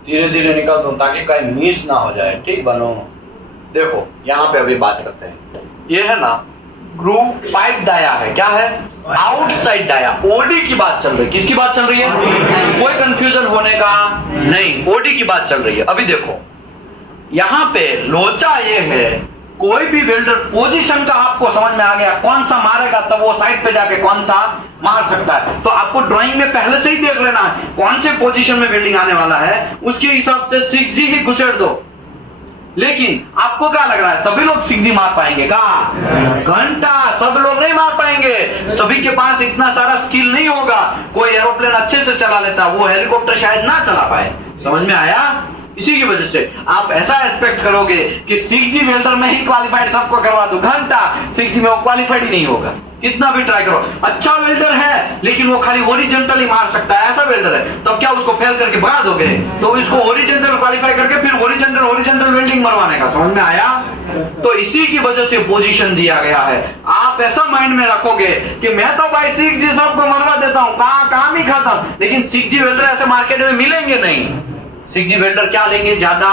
धीरे धीरे निकालता हूं ताकि कहीं मिस ना हो जाए, ठीक बनो? देखो यहाँ पे अभी बात करते हैं। ये है ना ग्रूव पाइप डाया है। क्या है? Outside dia. ओडी की बात चल रही है। किसकी बात चल रही है? कोई कंफ्यूजन होने का नहीं, ओडी की बात चल रही है। अभी देखो यहाँ पे लोचा ये है, कोई भी वेल्डर पोजीशन का आपको समझ में आ गया कौन सा मारेगा, तब वो साइड पे जाके कौन सा मार सकता है। तो आपको ड्राइंग में पहले से ही देख लेना है कौन से पोजीशन में वेल्डिंग आने वाला है, उसके हिसाब से 6G ही घुसेड़ दो। लेकिन आपको क्या लग रहा है? सभी लोग 6G मार पाएंगे? कहा घंटा सब लोग नहीं मार पाएंगे। सभी के पास इतना सारा स्किल नहीं होगा। कोई एरोप्लेन अच्छे से चला लेता, वो हेलीकॉप्टर शायद ना चला पाए। समझ में आया? इसी की वजह से आप ऐसा एक्सपेक्ट करोगे कि 6G वेल्डर में ही क्वालिफाइड सबको करवा दो। घंटा 6G में वो क्वालिफाइड ही नहीं होगा। कितना भी ट्राई करो। अच्छा वेल्डर है लेकिन वो खाली हॉरिजॉन्टली मार सकता है, ऐसा वेल्डर है, तब क्या उसको फेल करके भगा दोगे? तो इसको हॉरिजॉन्टल क्वालिफाई करके फिर हॉरिजॉन्टल वेल्डिंग मरवाने का। समझ में आया? तो इसी की वजह से पोजीशन दिया गया है। आप ऐसा माइंड में रखोगे कि मैं तो भाई 6G सबको मरवा देता हूं, काम ही खाता हूं, लेकिन 6G वेल्डर ऐसे मार्केट में मिलेंगे नहीं। 6G वेल्डर क्या लेंगे? ज्यादा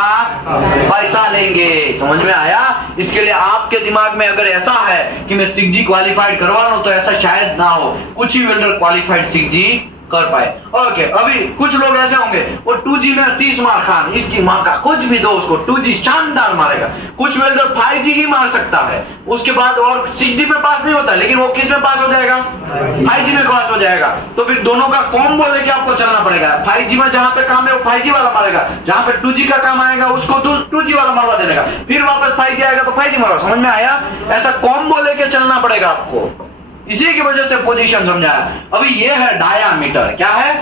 पैसा लेंगे। समझ में आया? इसके लिए आपके दिमाग में अगर ऐसा है कि मैं 6G क्वालिफाइड करवा लूं, तो ऐसा शायद ना हो। कुछ ही वेल्डर क्वालिफाइड 6G कर पाए। ओके, अभी कुछ लोग ऐसे होंगे वो 2G में 30 मार खान, इसकी माँ का कुछ भी दो उसको, 2G शानदार मारेगा। कुछ वेल्डर 5G ही मार सकता है, उसके बाद और 6G में पास नहीं होता, लेकिन वो किस में पास हो जाएगा? 5G में पास हो जाएगा। तो फिर दोनों का कॉम्बो लेके आपको चलना पड़ेगा। 5G में जहां पे काम है वो 5G वाला मारेगा, जहां पे 2G का काम आएगा उसको 2G वाला मरवा देगा, फिर वापस 5G आएगा तो 5G मरवा। समझ में आया? ऐसा कॉम्बो लेके चलना पड़ेगा आपको। इसी की वजह से पोजीशन समझाया। अभी ये है डायामीटर। क्या है?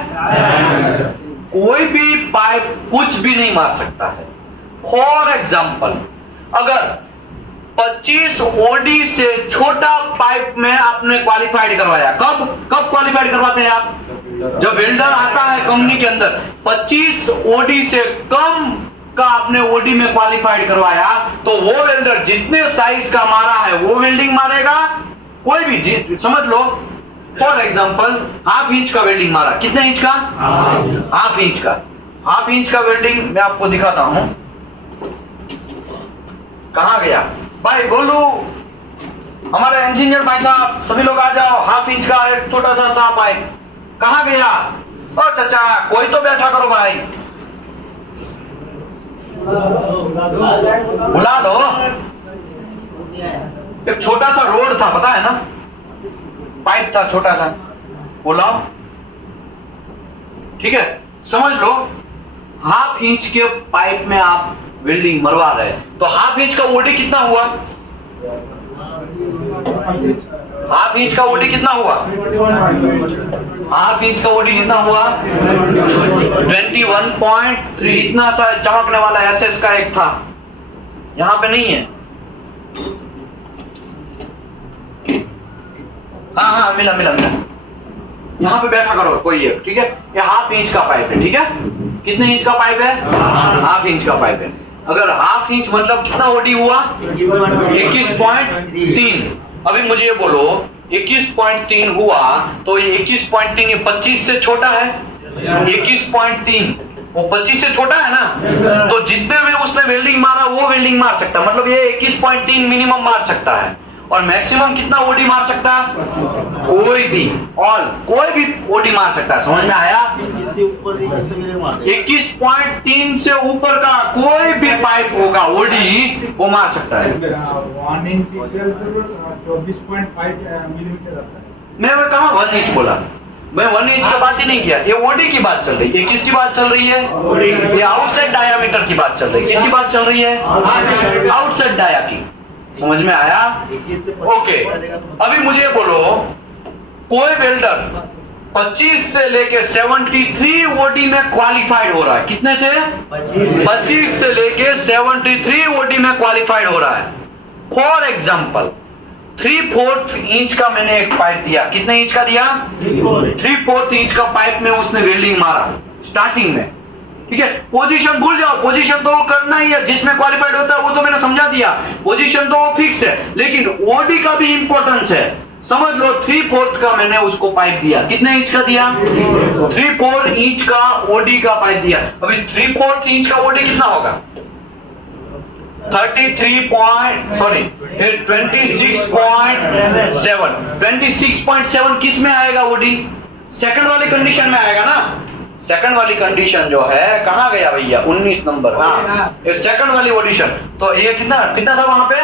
कोई भी पाइप कुछ भी नहीं मार सकता है। फॉर एग्जाम्पल, अगर 25 OD से छोटा पाइप में आपने क्वालिफाइड करवाया, कब क्वालिफाइड करवाते हैं आप? जब वेल्डर आता है कंपनी के अंदर, 25 OD से कम का आपने OD में क्वालिफाइड करवाया, तो वो वेल्डर जितने साइज का मारा है वो वेल्डिंग मारेगा। कोई भी समझ लो, फॉर एग्जाम्पल हाफ इंच का वेल्डिंग मारा। कितने इंच का? हाफ इंच का। हाफ इंच का वेल्डिंग मैं आपको दिखाता हूं। कहां गया भाई गोलू? हमारे इंजीनियर भाई साहब, सभी लोग आ जाओ। हाफ इंच का एक छोटा सा था पाइप, कहां गया? ओ चाचा, कोई तो बैठा करो भाई, बुला लो। एक छोटा सा रोड था, पता है ना, पाइप था छोटा सा, बोलाओ। ठीक है, समझ लो हाफ इंच के पाइप में आप वेल्डिंग मरवा रहे हैं, तो हाफ इंच का OD कितना हुआ? हाफ इंच का OD कितना हुआ? हाफ इंच का OD कितना हुआ? 21.3। इतना सा चमकने वाला SS का एक था, यहां पे नहीं है। हाँ, मिला। यहाँ पे बैठा करो कोई एक, ठीक है? ये हाफ इंच का पाइप है, ठीक है? कितने इंच का पाइप है? हाफ इंच का पाइप है। अगर हाफ इंच मतलब कितना OD हुआ? 21.3। अभी मुझे ये बोलो, 21.3 हुआ तो ये 21.3 ये 25 से छोटा है। 21.3 वो 25 से छोटा है ना, तो जितने में उसने वेल्डिंग मारा वो वेल्डिंग मार सकता है। मतलब ये 21.3 मिनिमम मार सकता है। और मैक्सिमम कितना OD मार सकता है? कोई भी OD मार सकता है। समझ में आया? 21.3 से ऊपर का कोई भी पाइप होगा OD वो मार सकता है। 1 इंच 24.5 मिलीमीटर आता है। मैं कहा 1 इंच बोला? मैं 1 इंच की बात ही नहीं किया। ये OD की बात चल रही है। किसकी बात चल रही है? ये आउटसाइड डायामीटर की बात चल रही है। किसकी बात चल रही है? आउटसाइड डाया की। समझ में आया? ओके, अभी मुझे बोलो, कोई वेल्डर 25 से लेके 73 OD में क्वालिफाइड हो रहा है। कितने से? 25 से लेके 73 OD में क्वालिफाइड हो रहा है। फॉर एग्जाम्पल 3/4 इंच का मैंने एक पाइप दिया। कितने इंच का दिया? 3/4 इंच का पाइप में उसने वेल्डिंग मारा स्टार्टिंग में, ठीक है? पोजीशन भूल जाओ, पोजीशन तो वो करना ही है, जिसमें क्वालिफाइड होता है वो तो मैंने समझा दिया। पोजीशन तो वो फिक्स है, लेकिन OD का भी इंपॉर्टेंस है। समझ लो 3/4 का मैंने उसको पाइप दिया। कितने इंच का दिया? 3/4 इंच का OD का पाइप दिया। अभी 3/4 इंच का OD कितना होगा? 26.7 किस में आएगा OD? सेकंड वाली कंडीशन में आएगा ना। सेकंड वाली कंडीशन जो है, कहां गया भैया? 19 नंबर। हाँ, ये सेकंड वाली ऑडिशन। तो ये कितना था वहां पे?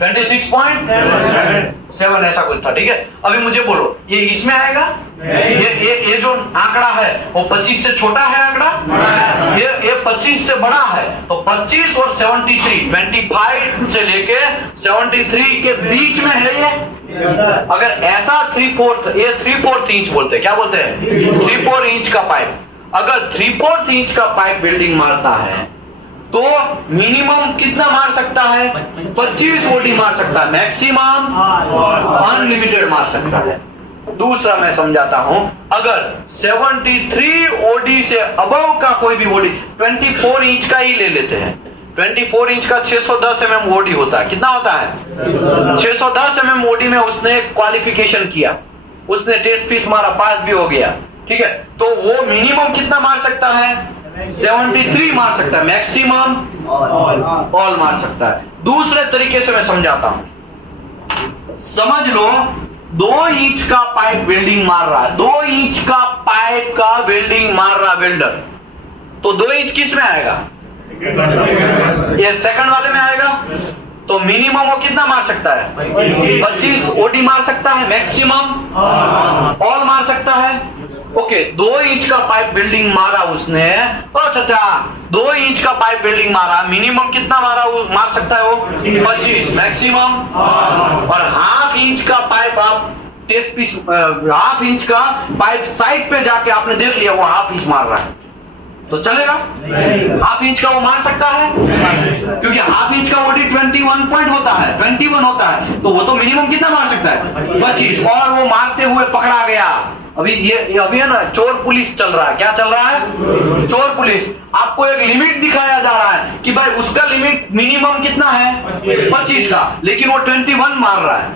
26.7 ऐसा कुछ था, ठीक है? अभी मुझे बोलो, ये इसमें आएगा? ये जो आंकड़ा है वो 25 से छोटा है आंकड़ा, ये 25 से बड़ा है। तो 25 और 73, 25 से लेके 73 के बीच में है ये। अगर ऐसा 3/4 इंच बोलते हैं, क्या बोलते हैं? 3/4 इंच का पाइप। अगर 3/4 इंच का पाइप वेल्डिंग मारता है तो मिनिमम कितना मार सकता है? 25 ओडी मार सकता है, मैक्सिमम अनलिमिटेड मार सकता है। दूसरा मैं समझाता हूं, अगर 73 ओडी से अबव का कोई भी ओडी, 24 इंच का ही ले लेते हैं, 24 इंच का 610 mm ओडी होता है। कितना होता है? 610 mm ओडी में उसने क्वालिफिकेशन किया, उसने टेस्ट पीस मारा, पास भी हो गया, ठीक है। तो वो मिनिमम कितना मार सकता है? 73 मार सकता है, मैक्सिमम ऑल मार सकता है। दूसरे तरीके से मैं समझाता हूं, समझ लो 2 इंच का पाइप वेल्डिंग मार रहा है, 2 इंच का पाइप का वेल्डिंग मार रहा वेल्डर, तो 2 इंच किस में आएगा? ये सेकंड वाले में आएगा। तो मिनिमम वो कितना मार सकता है? 25 ओडी मार सकता है, मैक्सिमम ऑल मार सकता है। ओके, 2 इंच का पाइप वेल्डिंग मारा उसने, ओ चाचा 2 इंच का पाइप वेल्डिंग मारा, मिनिमम कितना मारा वो मार सकता है? वो 25, मैक्सिमम। और हाफ इंच का पाइप आप टेस्ट पीस, हाफ इंच का पाइप साइड पे जाके आपने देख लिया वो हाफ इंच मार रहा है, तो चलेगा? हाफ इंच का वो मार सकता है, क्योंकि हाफ इंच का ओडी 21 पॉइंट होता है, 21 होता है, तो वो तो मिनिमम कितना मार सकता है? 25। और वो मारते हुए पकड़ा गया। अभी ये अभी है ना, चोर पुलिस चल रहा है। क्या चल रहा है? चोर पुलिस। आपको एक लिमिट दिखाया जा रहा है कि भाई उसका लिमिट मिनिमम कितना है? 25 का, लेकिन वो 21 मार रहा है।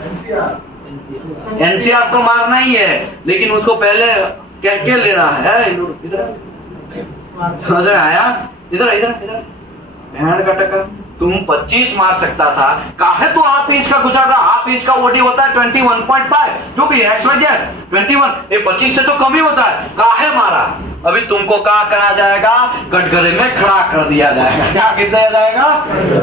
एनसीआर तो मारना ही है, लेकिन उसको पहले कह के लेना है। इधर समझ में आया? इधर इधर इधर भेड़ का टक्कर, तुम 25 मार सकता था, काहे तो हाफ इंच का गुजर रहा? हाफ इंच का ओडी होता है 21.5, जो भी एक्स वाई जेड 21, ये 25 से तो कम ही होता है, काहे मारा? अभी तुमको क्या करा जाएगा? कटघरे में खड़ा कर दिया जाएगा। क्या कर दिया जाएगा?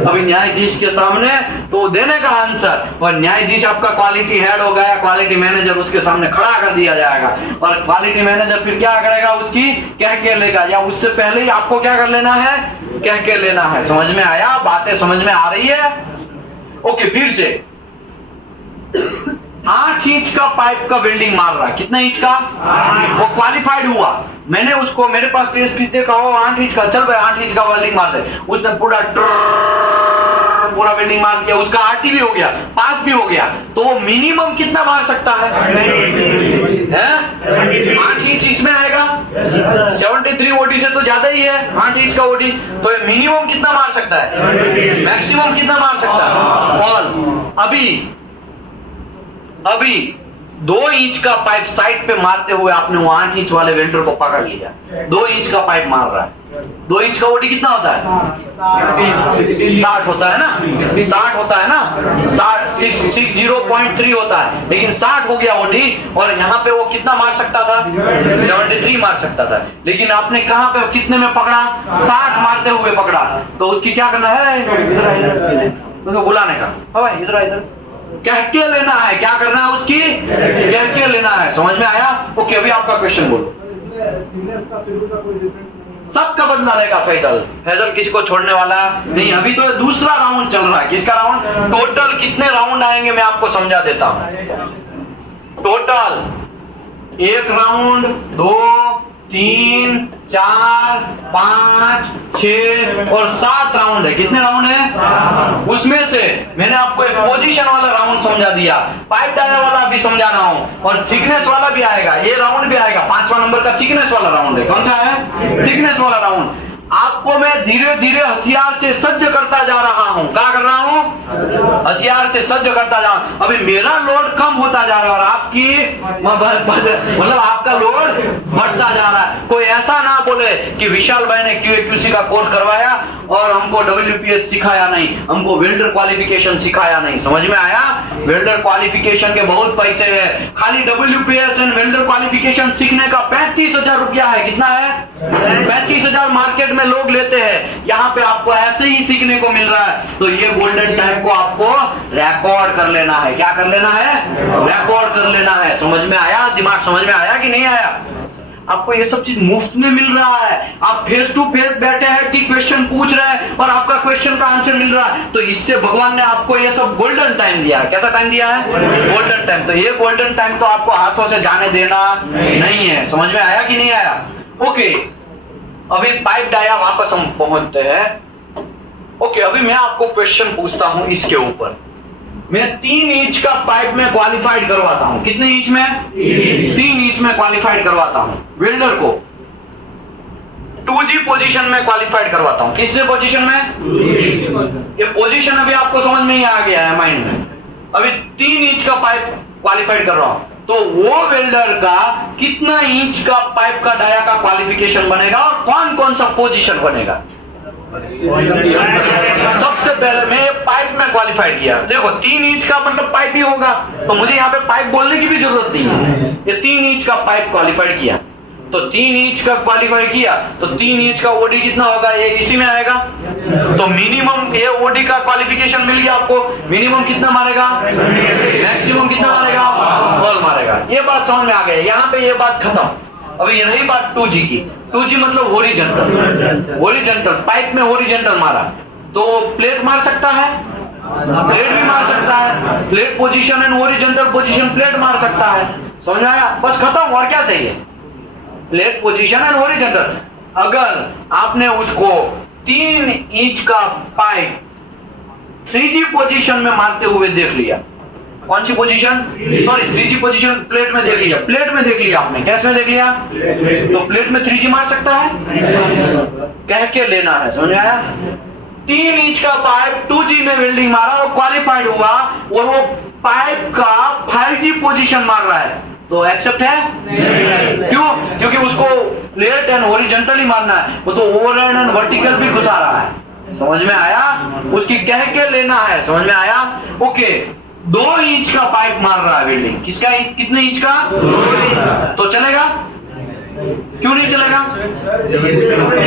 अभी न्यायाधीश के सामने तो देने का आंसर, और न्यायाधीश आपका क्वालिटी हेड हो गया, क्वालिटी मैनेजर, उसके सामने खड़ा कर दिया जाएगा, और क्वालिटी मैनेजर फिर क्या करेगा? उसकी कह के लेगा, या उससे पहले ही आपको क्या कर लेना है? कह के लेना है। समझ में आया? बातें समझ में आ रही है? ओके, फिर से 8 इंच का पाइप का वेल्डिंग मार रहा है। कितना इंच का? वो क्वालिफाइड हुआ, मैंने उसको, मेरे पास टेस्ट पीस देखा, हो 8 इंच का, चल भाई 8 इंच का वेल्डिंग मार दे। उसने पूरा वेल्डिंग मार दिया, उसका आरटी भी हो गया, पास भी हो गया, तो वो मिनिमम कितना मार सकता है? 8 इंच इसमें आएगा। 73 ओडी से तो ज्यादा ही है 8 इंच का ओडी, तो ये मिनिमम कितना मार सकता है? मैक्सिमम कितना मार सकता है? ऑल। अभी 2 इंच का पाइप साइड पे मारते हुए आपने वो 8 इंच वाले वेल्डर को पकड़ लिया, 2 इंच का पाइप मार रहा है। 2 इंच का ओडी कितना होता है? 60 होता है ना, 60 होता है ना, 60.3 होता है, लेकिन 60 हो गया ओडी, और यहाँ पे वो कितना मार सकता था? 73 मार सकता था, लेकिन आपने कहाँ पे कितने में पकड़ा? 60 मारते हुए पकड़ा। तो उसकी क्या करना है? उसको बुलाने का, भाई इधर इधर कह के लेना है। क्या करना है? उसकी कह के लेना है। समझ में आया? ओके, अभी आपका क्वेश्चन बोलो। सबका बदला लेगा फैजल। फैजल किसी को छोड़ने वाला नहीं। अभी तो दूसरा राउंड चल रहा है। किसका राउंड? टोटल कितने राउंड आएंगे मैं आपको समझा देता हूं। टोटल 1 राउंड, 2, 3, 4, 5, 6 और 7 राउंड है। कितने राउंड है? उसमें से मैंने आपको एक पोजीशन वाला राउंड समझा दिया, पाइप डाया वाला भी समझा रहा हूं, और थिकनेस वाला भी आएगा, ये राउंड भी आएगा। 5वां नंबर का थिकनेस वाला राउंड है। कौन सा है? थिकनेस वाला राउंड। आपको मैं धीरे धीरे हथियार से सज्ज करता जा रहा हूं। क्या कर रहा हूं? हथियार से सज्ज करता जा रहा हूं। अभी मेरा लोड कम होता जा रहा है और आपकी मतलब आपका लोड बढ़ता जा रहा है। कोई ऐसा ना बोले कि विशाल भाई ने QA/QC का कोर्स करवाया और हमको WPS सिखाया नहीं, हमको वेल्डर क्वालिफिकेशन सिखाया नहीं। समझ में आया? वेल्डर क्वालिफिकेशन के बहुत पैसे हैं। खाली WPS एंड वेल्डर क्वालिफिकेशन सीखने का 35,000 रुपया है। कितना है? 35,000 मार्केट में लोग लेते हैं। यहाँ पे आपको ऐसे ही सीखने को मिल रहा है। तो ये गोल्डन टाइम को आपको रिकॉर्ड कर लेना है। क्या कर लेना है? रिकॉर्ड कर लेना है। समझ में आया? दिमाग समझ में आया कि नहीं आया? आपको ये सब चीज मुफ्त में मिल रहा है। आप फेस टू फेस बैठे हैं कि क्वेश्चन पूछ रहे हैं और आपका क्वेश्चन का आंसर मिल रहा है। तो इससे भगवान ने आपको ये सब गोल्डन टाइम दिया है। कैसा टाइम दिया है? Golden time. तो ये गोल्डन टाइम तो आपको हाथों से जाने देना नहीं है। समझ में आया कि नहीं आया? ओके, अभी पाइप डाया वापस हम पहुंचते हैं। ओके, अभी मैं आपको क्वेश्चन पूछता हूं इसके ऊपर। मैं 3 इंच का पाइप में क्वालिफाइड करवाता हूं। कितने इंच में? 3 इंच में क्वालिफाइड करवाता हूं वेल्डर को। 2G पोजीशन में क्वालिफाइड करवाता हूं। किस पोजीशन में? ये पोजीशन अभी आपको समझ में ही आ गया है माइंड में। अभी 3 इंच का पाइप क्वालिफाइड कर रहा हूं, तो वो वेल्डर का कितना इंच का पाइप का डाया का क्वालिफिकेशन बनेगा और कौन कौन सा पोजीशन बनेगा? सबसे पहले मैं पाइप में क्वालिफाइड किया। देखो 3 इंच का मतलब पाइप ही होगा, तो मुझे यहाँ पे पाइप बोलने की भी जरूरत नहीं है। ये 3 इंच का पाइप क्वालिफाइड किया, तो 3 इंच का क्वालिफाई किया, तो 3 इंच का ओडी कितना होगा? ये इसी में आएगा। तो मिनिमम ये ओडी का क्वालिफिकेशन मिल गया आपको। मिनिमम कितना मारेगा? मैक्सिमम कितना मारेगा? ऑल मारेगा। ये बात समझ में आ गई। यहाँ पे ये बात खत्म। अभी ये रही बात 2G की। 2G मतलब हॉरिजॉन्टल। हॉरिजॉन्टल पाइप में हॉरिजॉन्टल मारा तो प्लेट मार सकता है, प्लेट भी मार सकता है। Plate position and horizontal position plate मार सकता है। समझ में आया? बस खत्म, और क्या चाहिए? Plate position and horizontal. अगर आपने उसको 3 इंच का पाइप 3G पोजीशन में मारते हुए देख लिया, कौन सी position? Sorry 3G position plate में देख लिया। प्लेट में देख लिया आपने, कैसे में देख लिया? तो प्लेट में 3G मार सकता है, कह के लेना है। समझ में आया? 3 इंच का पाइप 2G में वेल्डिंग मारा और क्वालिफाइड हुआ, और वो पाइप का 5G पोजीशन मार रहा है, तो एक्सेप्ट है? क्यों? क्योंकि उसको प्लेट एंड हॉरिजॉन्टल ही मारना है, वो तो ओवरहेड एंड वर्टिकल भी घुसा रहा है। समझ में आया? उसकी कह के लेना है। समझ में आया? ओके, 2 इंच का पाइप मार रहा है वेल्डिंग। किसका? कितने इंच का? तो चलेगा? क्यों नहीं चलेगा?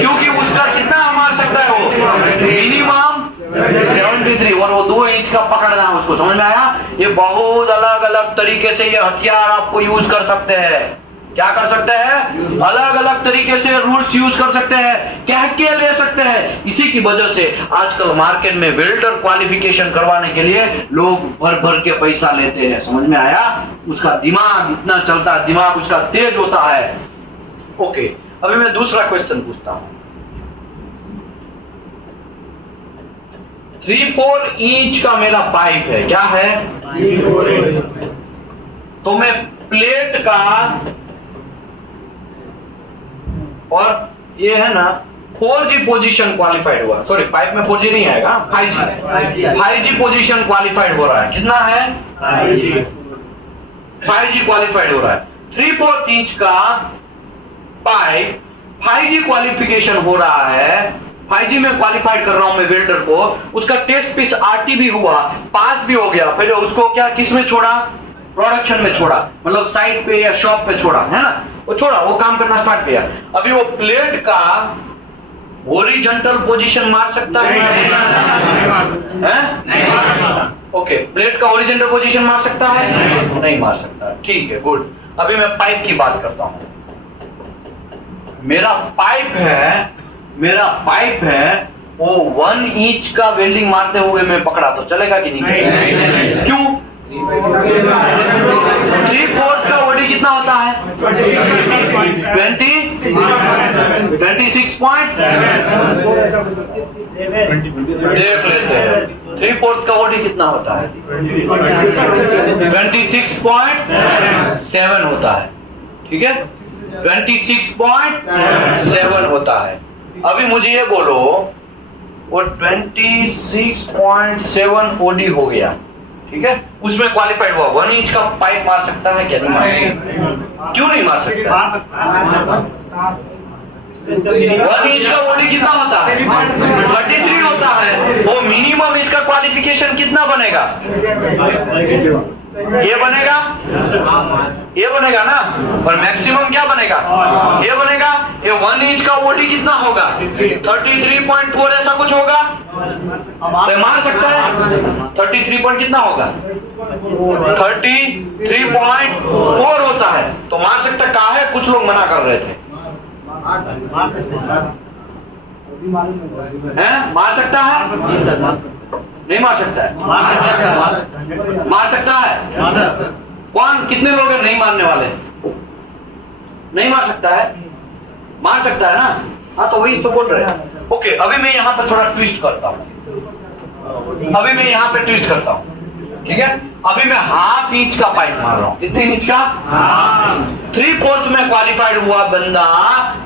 क्योंकि उसका कितना मार सकता है वो? मिनिमम 73, और वो 2 इंच का पकड़ना है उसको। समझ में आया? ये बहुत अलग अलग तरीके से ये हथियार आपको यूज कर सकते हैं। क्या कर सकते हैं? अलग अलग तरीके से रूल्स यूज कर सकते हैं, कह के ले सकते हैं। इसी की वजह से आजकल मार्केट में वेल्डर क्वालिफिकेशन करवाने के लिए लोग भर भर के पैसा लेते हैं। समझ में आया? उसका दिमाग इतना चलता है, दिमाग उसका तेज होता है। ओके, अभी मैं दूसरा क्वेश्चन पूछता हूं। 3-4 इंच का मेरा पाइप है। क्या है? तो मैं प्लेट का, और ये है ना 4G पोजीशन क्वालिफाइड हुआ। सॉरी, पाइप में 4G नहीं आएगा, 5G पोजीशन क्वालिफाइड हो रहा है। कितना है? 5G क्वालिफाइड हो रहा है। 3/4 इंच का पाइप 5G क्वालिफिकेशन हो रहा है। 5G में क्वालिफाइड कर रहा हूं मैं वेल्डर को। उसका टेस्ट पीस RT भी हुआ, पास भी हो गया। फिर उसको क्या किस में छोड़ा? प्रोडक्शन में छोड़ा, मतलब साइट पे या शॉप पे छोड़ा, है ना? वो छोड़ा, वो काम करना स्टार्ट किया। अभी वो प्लेट का हॉरिजॉन्टल पोजीशन मार सकता है? ओके, प्लेट का हॉरिजॉन्टल पोजीशन मार सकता है? नहीं मार सकता। ठीक है, गुड। अभी मैं पाइप की बात करता हूं। मेरा पाइप है वो 1 इंच का वेल्डिंग मारते हुए मैं पकड़ा, तो चलेगा कि नहीं चलेगा? क्यों? 3/4 का ओडी कितना होता है? 26 पॉइंट। देख लेते हैं 3/4 का ओडी कितना होता है? 26.7 होता है। ठीक है, 26.7 होता है। अभी मुझे ये बोलो, वो 26.7 ओडी हो गया, ठीक है, उसमें क्वालिफाइड हुआ। 1 इंच का पाइप मार सकता है क्या? नहीं मार सकता। क्यों नहीं मार सकता? 1 इंच का ओडी कितना होता है? 33 होता है। वो मिनिमम इसका क्वालिफिकेशन कितना बनेगा? ये बनेगा, ये बनेगा ना। और मैक्सिमम क्या बनेगा? ये बनेगा। ये 1 इंच का ओडी कितना होगा? 33.4 ऐसा कुछ होगा, तो मार सकता है। 33 पॉइंट कितना होगा? 33.4 होता है, तो मार सकता। कहा है? कुछ लोग मना कर रहे थे। हैं? मार सकता है? नहीं मार सकता है? मार सकता है। कौन? कितने लोग हैं नहीं मारने वाले? नहीं मार सकता है? मार सकता है ना? हाँ, तो वही तो बोल रहे हैं। ओके, अभी मैं यहाँ पर थोड़ा ट्विस्ट करता हूँ। से ऊपर जाता है। अभी मैं यहाँ पे ट्विस्ट करता हूँ, ठीक है। अभी मैं हाफ इंच का पाइप मार रहा हूँ। कितने इंच का? 3/4 में क्वालिफाइड हुआ बंदा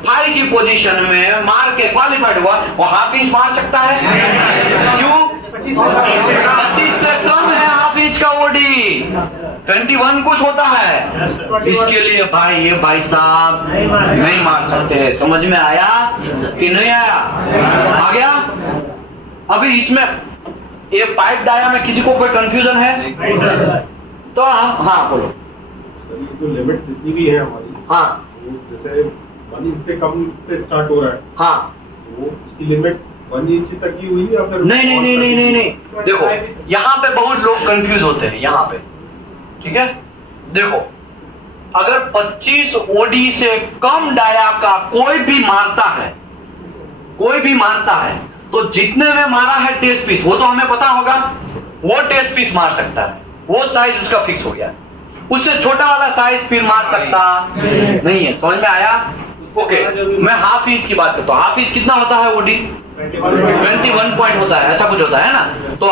5 की पोजीशन में मार के क्वालिफाइड हुआ, वो हाफ इंच मार सकता है? क्यों? 25 से कम है हाफ इंच का ओडी, 21 कुछ होता है। इसके लिए भाई ये भाई साहब नहीं मार सकते। समझ में आया कि नहीं आया? आ गया? अभी इसमें ये पाइप डाया में किसी को कोई कंफ्यूजन है? तो हम हाँ बोलो। जो लिमिट जितनी भी है हमारी, हाँ वो जैसे 1 इंच से कम से स्टार्ट हो रहा है, हाँ वो उसकी लिमिट 1 इंच तक ही हुई या फिर नहीं। देखो यहाँ पे बहुत लोग कंफ्यूज होते हैं यहाँ पे, ठीक है। देखो अगर 25 ओडी से कम डाया का कोई भी मारता है तो जितने में मारा है टेस्ट पीस, वो तो हमें पता होगा, वो टेस्ट पीस मार सकता है, वो साइज उसका फिक्स हो गया। उससे छोटा वाला साइज फिर मार सकता नहीं है। समझ में आया? ओके, मैं हाफ इंच की बात करता हूँ। हाफ इंच कितना होता है ओडी? 21 पॉइंट होता है, ऐसा कुछ होता है ना। तो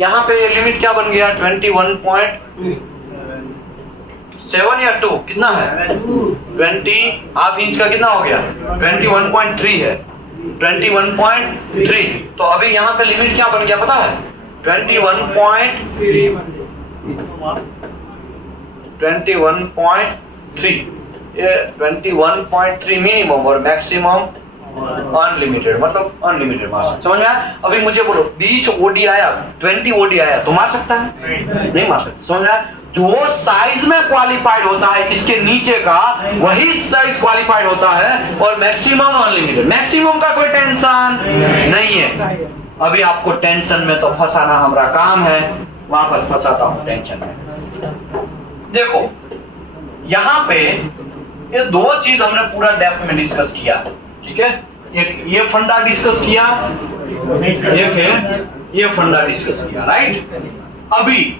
यहाँ पे लिमिट क्या बन गया? 21.7 या 2 कितना है? 20 हाफ इंच का कितना हो गया? 21.3 है, 21.3। तो अभी यहाँ पे लिमिट क्या बन गया पता है? 21.3। ये 21.3 मिनिमम और मैक्सिमम अनलिमिटेड, मतलब अनलिमिटेड मार सकते। समझ में आया? अभी मुझे बोलो 20 ओडी आया, 20 ओडी आया तो मार सकता है? नहीं मार सकता। समझ में आया? जो साइज में क्वालिफाइड होता है इसके नीचे का, वही साइज क्वालिफाइड होता है, और मैक्सिमम अनलिमिटेड। मैक्सिमम का कोई टेंशन नहीं है। अभी आपको टेंशन में तो फंसाना हमारा काम है, वापस फंसाता हूं टेंशन में। देखो यहाँ पे ये दो चीज हमने पूरा डेप्थ में डिस्कस किया, ठीक है। एक ये फंडा डिस्कस किया, एक है ये फंडा डिस्कस किया, राइट। अभी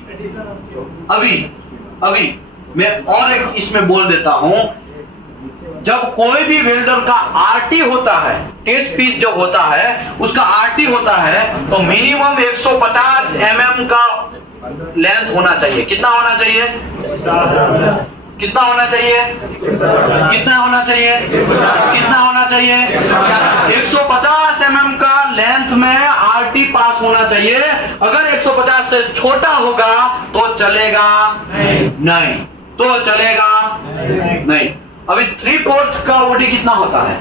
मैं और एक इसमें बोल देता हूं, जब कोई भी वेल्डर का आरटी होता है, टेस्ट पीस जब होता है उसका आरटी होता है, तो मिनिमम 150 mm का लेंथ होना चाहिए। कितना होना चाहिए? कितना होना चाहिए? कितना होना चाहिए? कितना होना चाहिए? 150 mm का लेंथ में आरटी पास होना चाहिए। अगर 150 से छोटा होगा तो चलेगा नहीं, तो चलेगा नहीं। अभी 3/4 का ओडी कितना होता है?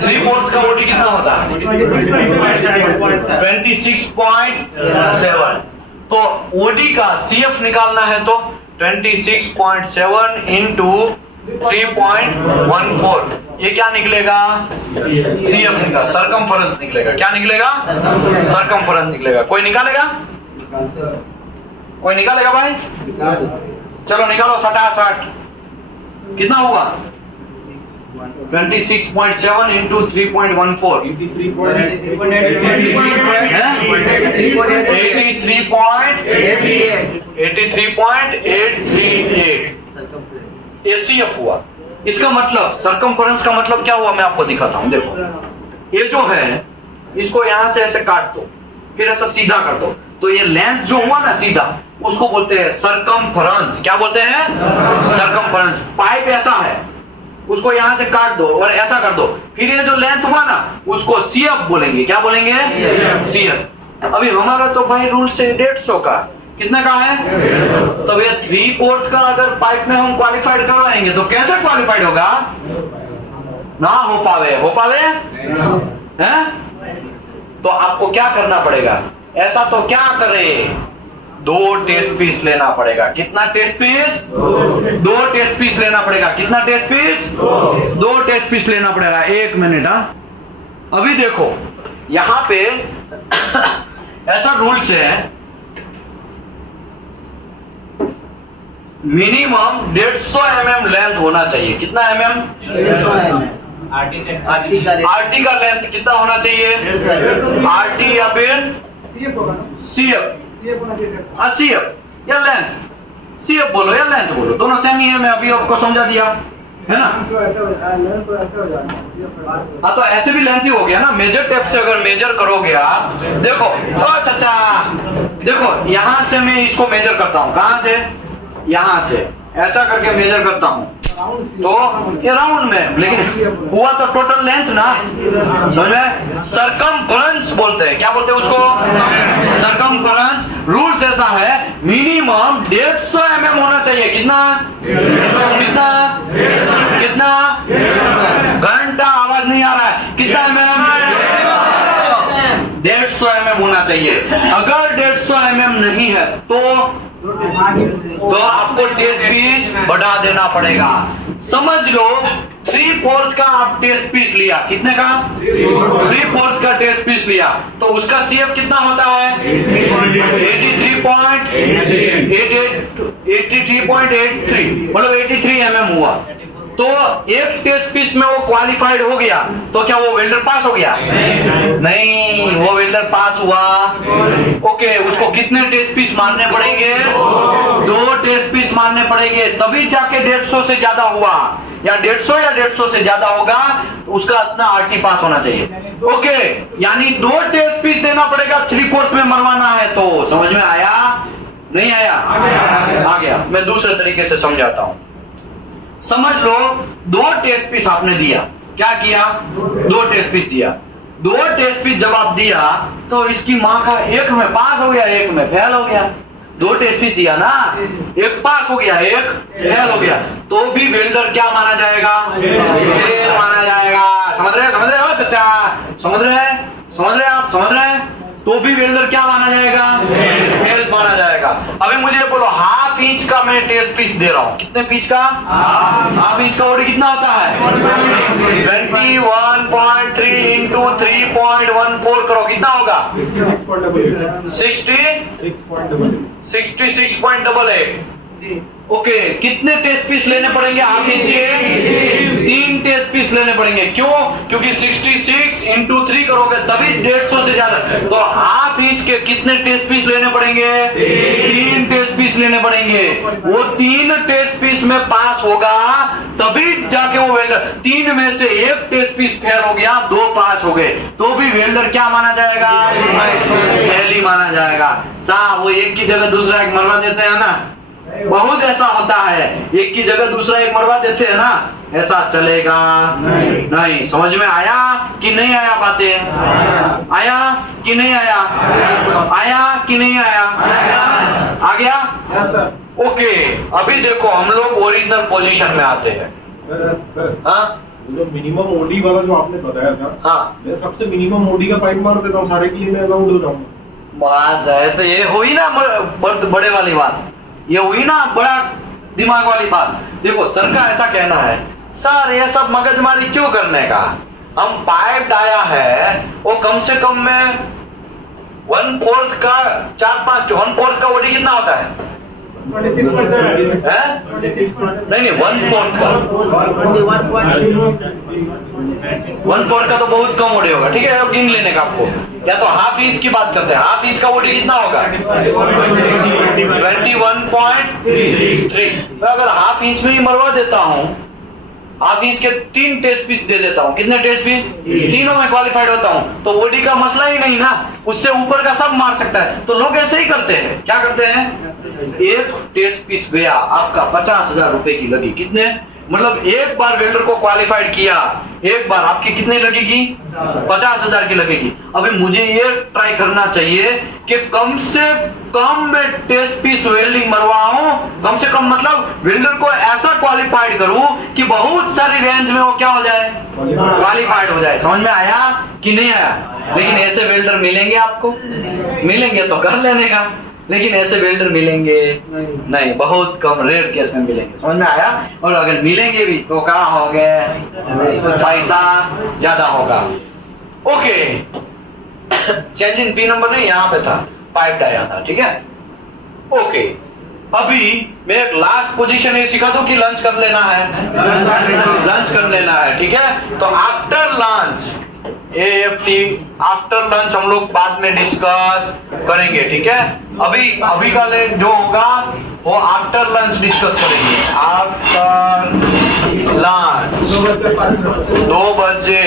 3/4 का ओडी कितना होता है? 26.7। तो ओडी का सीएफ निकालना है तो 26.7 इंटू 3.14, ये क्या निकलेगा? सीएफ निकलेगा, सरकमफरेंस निकलेगा। क्या निकलेगा? सरकमफरेंस निकलेगा। कोई निकालेगा? कोई निकालेगा भाई? चलो निकालो, 60 कितना हुआ? 26.7 इंटू 3.14 83.838 एसीएफ हुआ। इसका मतलब सरकमफरेंस का मतलब क्या हुआ मैं आपको दिखाता हूं। देखो ये जो है इसको यहां से ऐसे काट दो, फिर ऐसा सीधा कर दो, तो ये लेंथ जो हुआ ना सीधा, उसको बोलते हैं सरकमफरेंस। क्या बोलते हैं? सरकमफरेंस। पाइप ऐसा है, उसको यहां से काट दो और ऐसा कर दो, फिर ये जो लेंथ हुआ ना उसको सीएफ बोलेंगे। क्या बोलेंगे? सीएफ। अभी हमारा तो भाई रूल से 150 का, कितने का है? तो ये 3/4 का अगर पाइप में हम क्वालिफाइड करवाएंगे तो कैसे क्वालिफाइड होगा? ना हो पावे हैं? तो आपको क्या करना पड़ेगा? ऐसा तो क्या करे, 2 टेस्ट पीस लेना पड़ेगा। कितना टेस्ट पीस? 2 टेस्ट पीस लेना पड़ेगा। कितना टेस्ट पीस? 2 टेस्ट पीस लेना पड़ेगा। 1 मिनट। अभी देखो यहां पे ऐसा रूल्स है, मिनिमम 150 mm लेंथ होना चाहिए। कितना mm? आरटी आरटी का लेंथ कितना होना चाहिए? आरटी या फिर सीएफ होगा ना? सीएफ? सीएफ होना चाहिए। सीएफ या लेंथ? सीएफ बोलो या लेंथ बोलो, दोनों सेम ही है। मैं अभी आपको समझा दिया। है ना? तो ऐसा हो जाना है। हाँ, तो ऐसे भी लेंथी हो गया ना। मेजर टेप से अगर मेजर करोगे आप, देखो ओ चाचा, देखो यहाँ से मैं इसको मेजर करता हूँ। कहाँ से? यहाँ से ऐसा करके मेजर करता हूँ, तो ये राउंड में, लेकिन हुआ तो टोटल लेंथ ना, समझ में? सरकमफ्रेंस बोलते हैं। क्या बोलते हैं उसको? सरकमफ्रेंस। रूल्स ऐसा है, मिनिमम 150 mm होना चाहिए। कितना? कितना? कितना? घंटा आवाज नहीं आ रहा है। कितना mm? 150 mm होना चाहिए। अगर 150 mm नहीं है तो आपको टेस्ट पीस बढ़ा देना पड़ेगा। समझ लो 3/4 का आप टेस्ट पीस लिया। कितने का? 3/4 का टेस्ट पीस लिया, तो उसका CF कितना होता है? 83.83, मतलब 83 mm हुआ। तो एक टेस्ट पीस में वो क्वालिफाइड हो गया, तो क्या वो वेल्डर पास हो गया? नहीं, वो वेल्डर पास हुआ। ओके, उसको कितने टेस्ट पीस मारने पड़ेंगे? 2 टेस्ट पीस मारने पड़ेंगे, तभी जाके 150 से ज्यादा हुआ, या 150 या 150 से ज्यादा होगा, उसका इतना RT पास होना चाहिए। ओके, यानी 2 टेस्ट पीस देना पड़ेगा 3/4 में मरवाना है। तो समझ में आया? नहीं आया? आ गया। मैं दूसरे तरीके से समझाता हूं। समझ लो 2 टेस्ट पीस आपने दिया। क्या किया? 2 टेस्ट पीस दिया। 2 टेस्ट पीस जब आप दिया, तो इसकी माँ का एक में पास हो गया, एक में फेल हो गया। 2 टेस्ट पीस दिया ना, एक पास हो गया, एक फेल हो गया, तो भी वेल्डर क्या माना जाएगा? फेल माना जाएगा। समझ रहे हो चाचा? समझ रहे आप? समझ रहे हैं? तो भी वेल्डर क्या माना जाएगा? फेल माना जाएगा। अभी मुझे बोलो, 1/2 इंच का मैं टेस्ट पीस दे रहा हूँ। कितने पीस का? 1/2 इंच का OD कितना होता है? 21.3 इंटू 3.14 करो, कितना होगा? 66.88। ओके, कितने टेस्ट पीस लेने पड़ेंगे 1/2 इंच के? 3 टेस्ट पीस लेने पड़ेंगे। क्यों? क्योंकि 66 इंटू 3 करोगे तभी 150 से ज्यादा। तो 1/2 इंच के कितने टेस्ट पीस लेने पड़ेंगे? 3 टेस्ट पीस लेने पड़ेंगे। वो 3 टेस्ट पीस में पास होगा, तभी जाके वो वेल्डर। 3 में से 1 टेस्ट पीस फेल हो गया, 2 पास हो गए, तो भी वेल्डर क्या माना जाएगा? फेल ही माना जाएगा। साहब, वो एक की जगह दूसरा एक मरवा देते हैं ना, बहुत ऐसा होता है। एक की जगह दूसरा एक मरवा देते हैं ना, ऐसा चलेगा नहीं। समझ में आया कि नहीं आया? बातें आया कि नहीं आया? आया कि नहीं आया? आ गया? ओके, अभी देखो हम लोग ओरिजिनल पोजीशन में आते हैं। हाँ, जो मिनिमम OD वाला जो आपने बताया था, हाँ, मैं सबसे मिनिमम OD का पाइप मार देता हूँ, सारे के लिए मैं अलाउड हो जाऊंगा। बस है, तो ये हुई ना बड़े वाली बात, ये हुई ना बड़ा दिमाग वाली बात। देखो सर का ऐसा कहना है, सर ये सब मगजमारी क्यों करने का, हम पाइप डाया है वो कम से कम में 1/4 का 4-5 1/4 का OD कितना होता है? 26.7 है? नहीं 1/4 का 1/4 का तो बहुत कम OD होगा। ठीक है, गिन लेने का आपको, या तो 1/2 इंच की बात करते हैं। 1/2 इंच का OD कितना होगा? 21.3। तो अगर 1/2 इंच में ही मरवा देता हूँ, 1/2 इंच के 3 टेस्ट पीस दे देता हूँ। कितने टेस्ट पीस? तीनों में क्वालिफाइड होता हूँ, तो OD का मसला ही नहीं ना, उससे ऊपर का सब मार सकता है। तो लोग ऐसे ही करते हैं। क्या करते हैं? एक टेस्ट पीस गया आपका 50,000 रुपए की लगी। कितने? मतलब एक बार वेल्डर को क्वालिफाइड किया, एक बार आपकी कितनी लगेगी? 50,000 की लगेगी। अभी मुझे ये ट्राई करना चाहिए कि कम से कम में टेस्ट पीस वेल्डिंग मरवाऊं, कम से कम मतलब वेल्डर को ऐसा क्वालिफाइड करूं कि बहुत सारी रेंज में वो क्या हो जाए? क्वालिफाइड हो जाए। समझ में आया कि नहीं आया? लेकिन ऐसे वेल्डर मिलेंगे आपको? मिलेंगे तो कर लेने का, लेकिन ऐसे वेल्डर मिलेंगे नहीं, बहुत कम, रेयर केस में मिलेंगे। समझ में आया? और अगर मिलेंगे भी तो क्या हो गए? पैसा ज्यादा होगा। Okay, change in P number नहीं, यहाँ पे था, पाइप डाया था। ठीक है, ओके। अभी मैं एक लास्ट पोजीशन ये सिखा दूं कि लंच कर लेना है, लंच कर लेना है। ठीक है, तो after lunch AFT, after lunch हम लोग बाद में डिस्कस करेंगे। ठीक है, अभी का जो होगा वो आफ्टर लंच डिस्कस करेंगे। आफ्टर लांच 2 बजे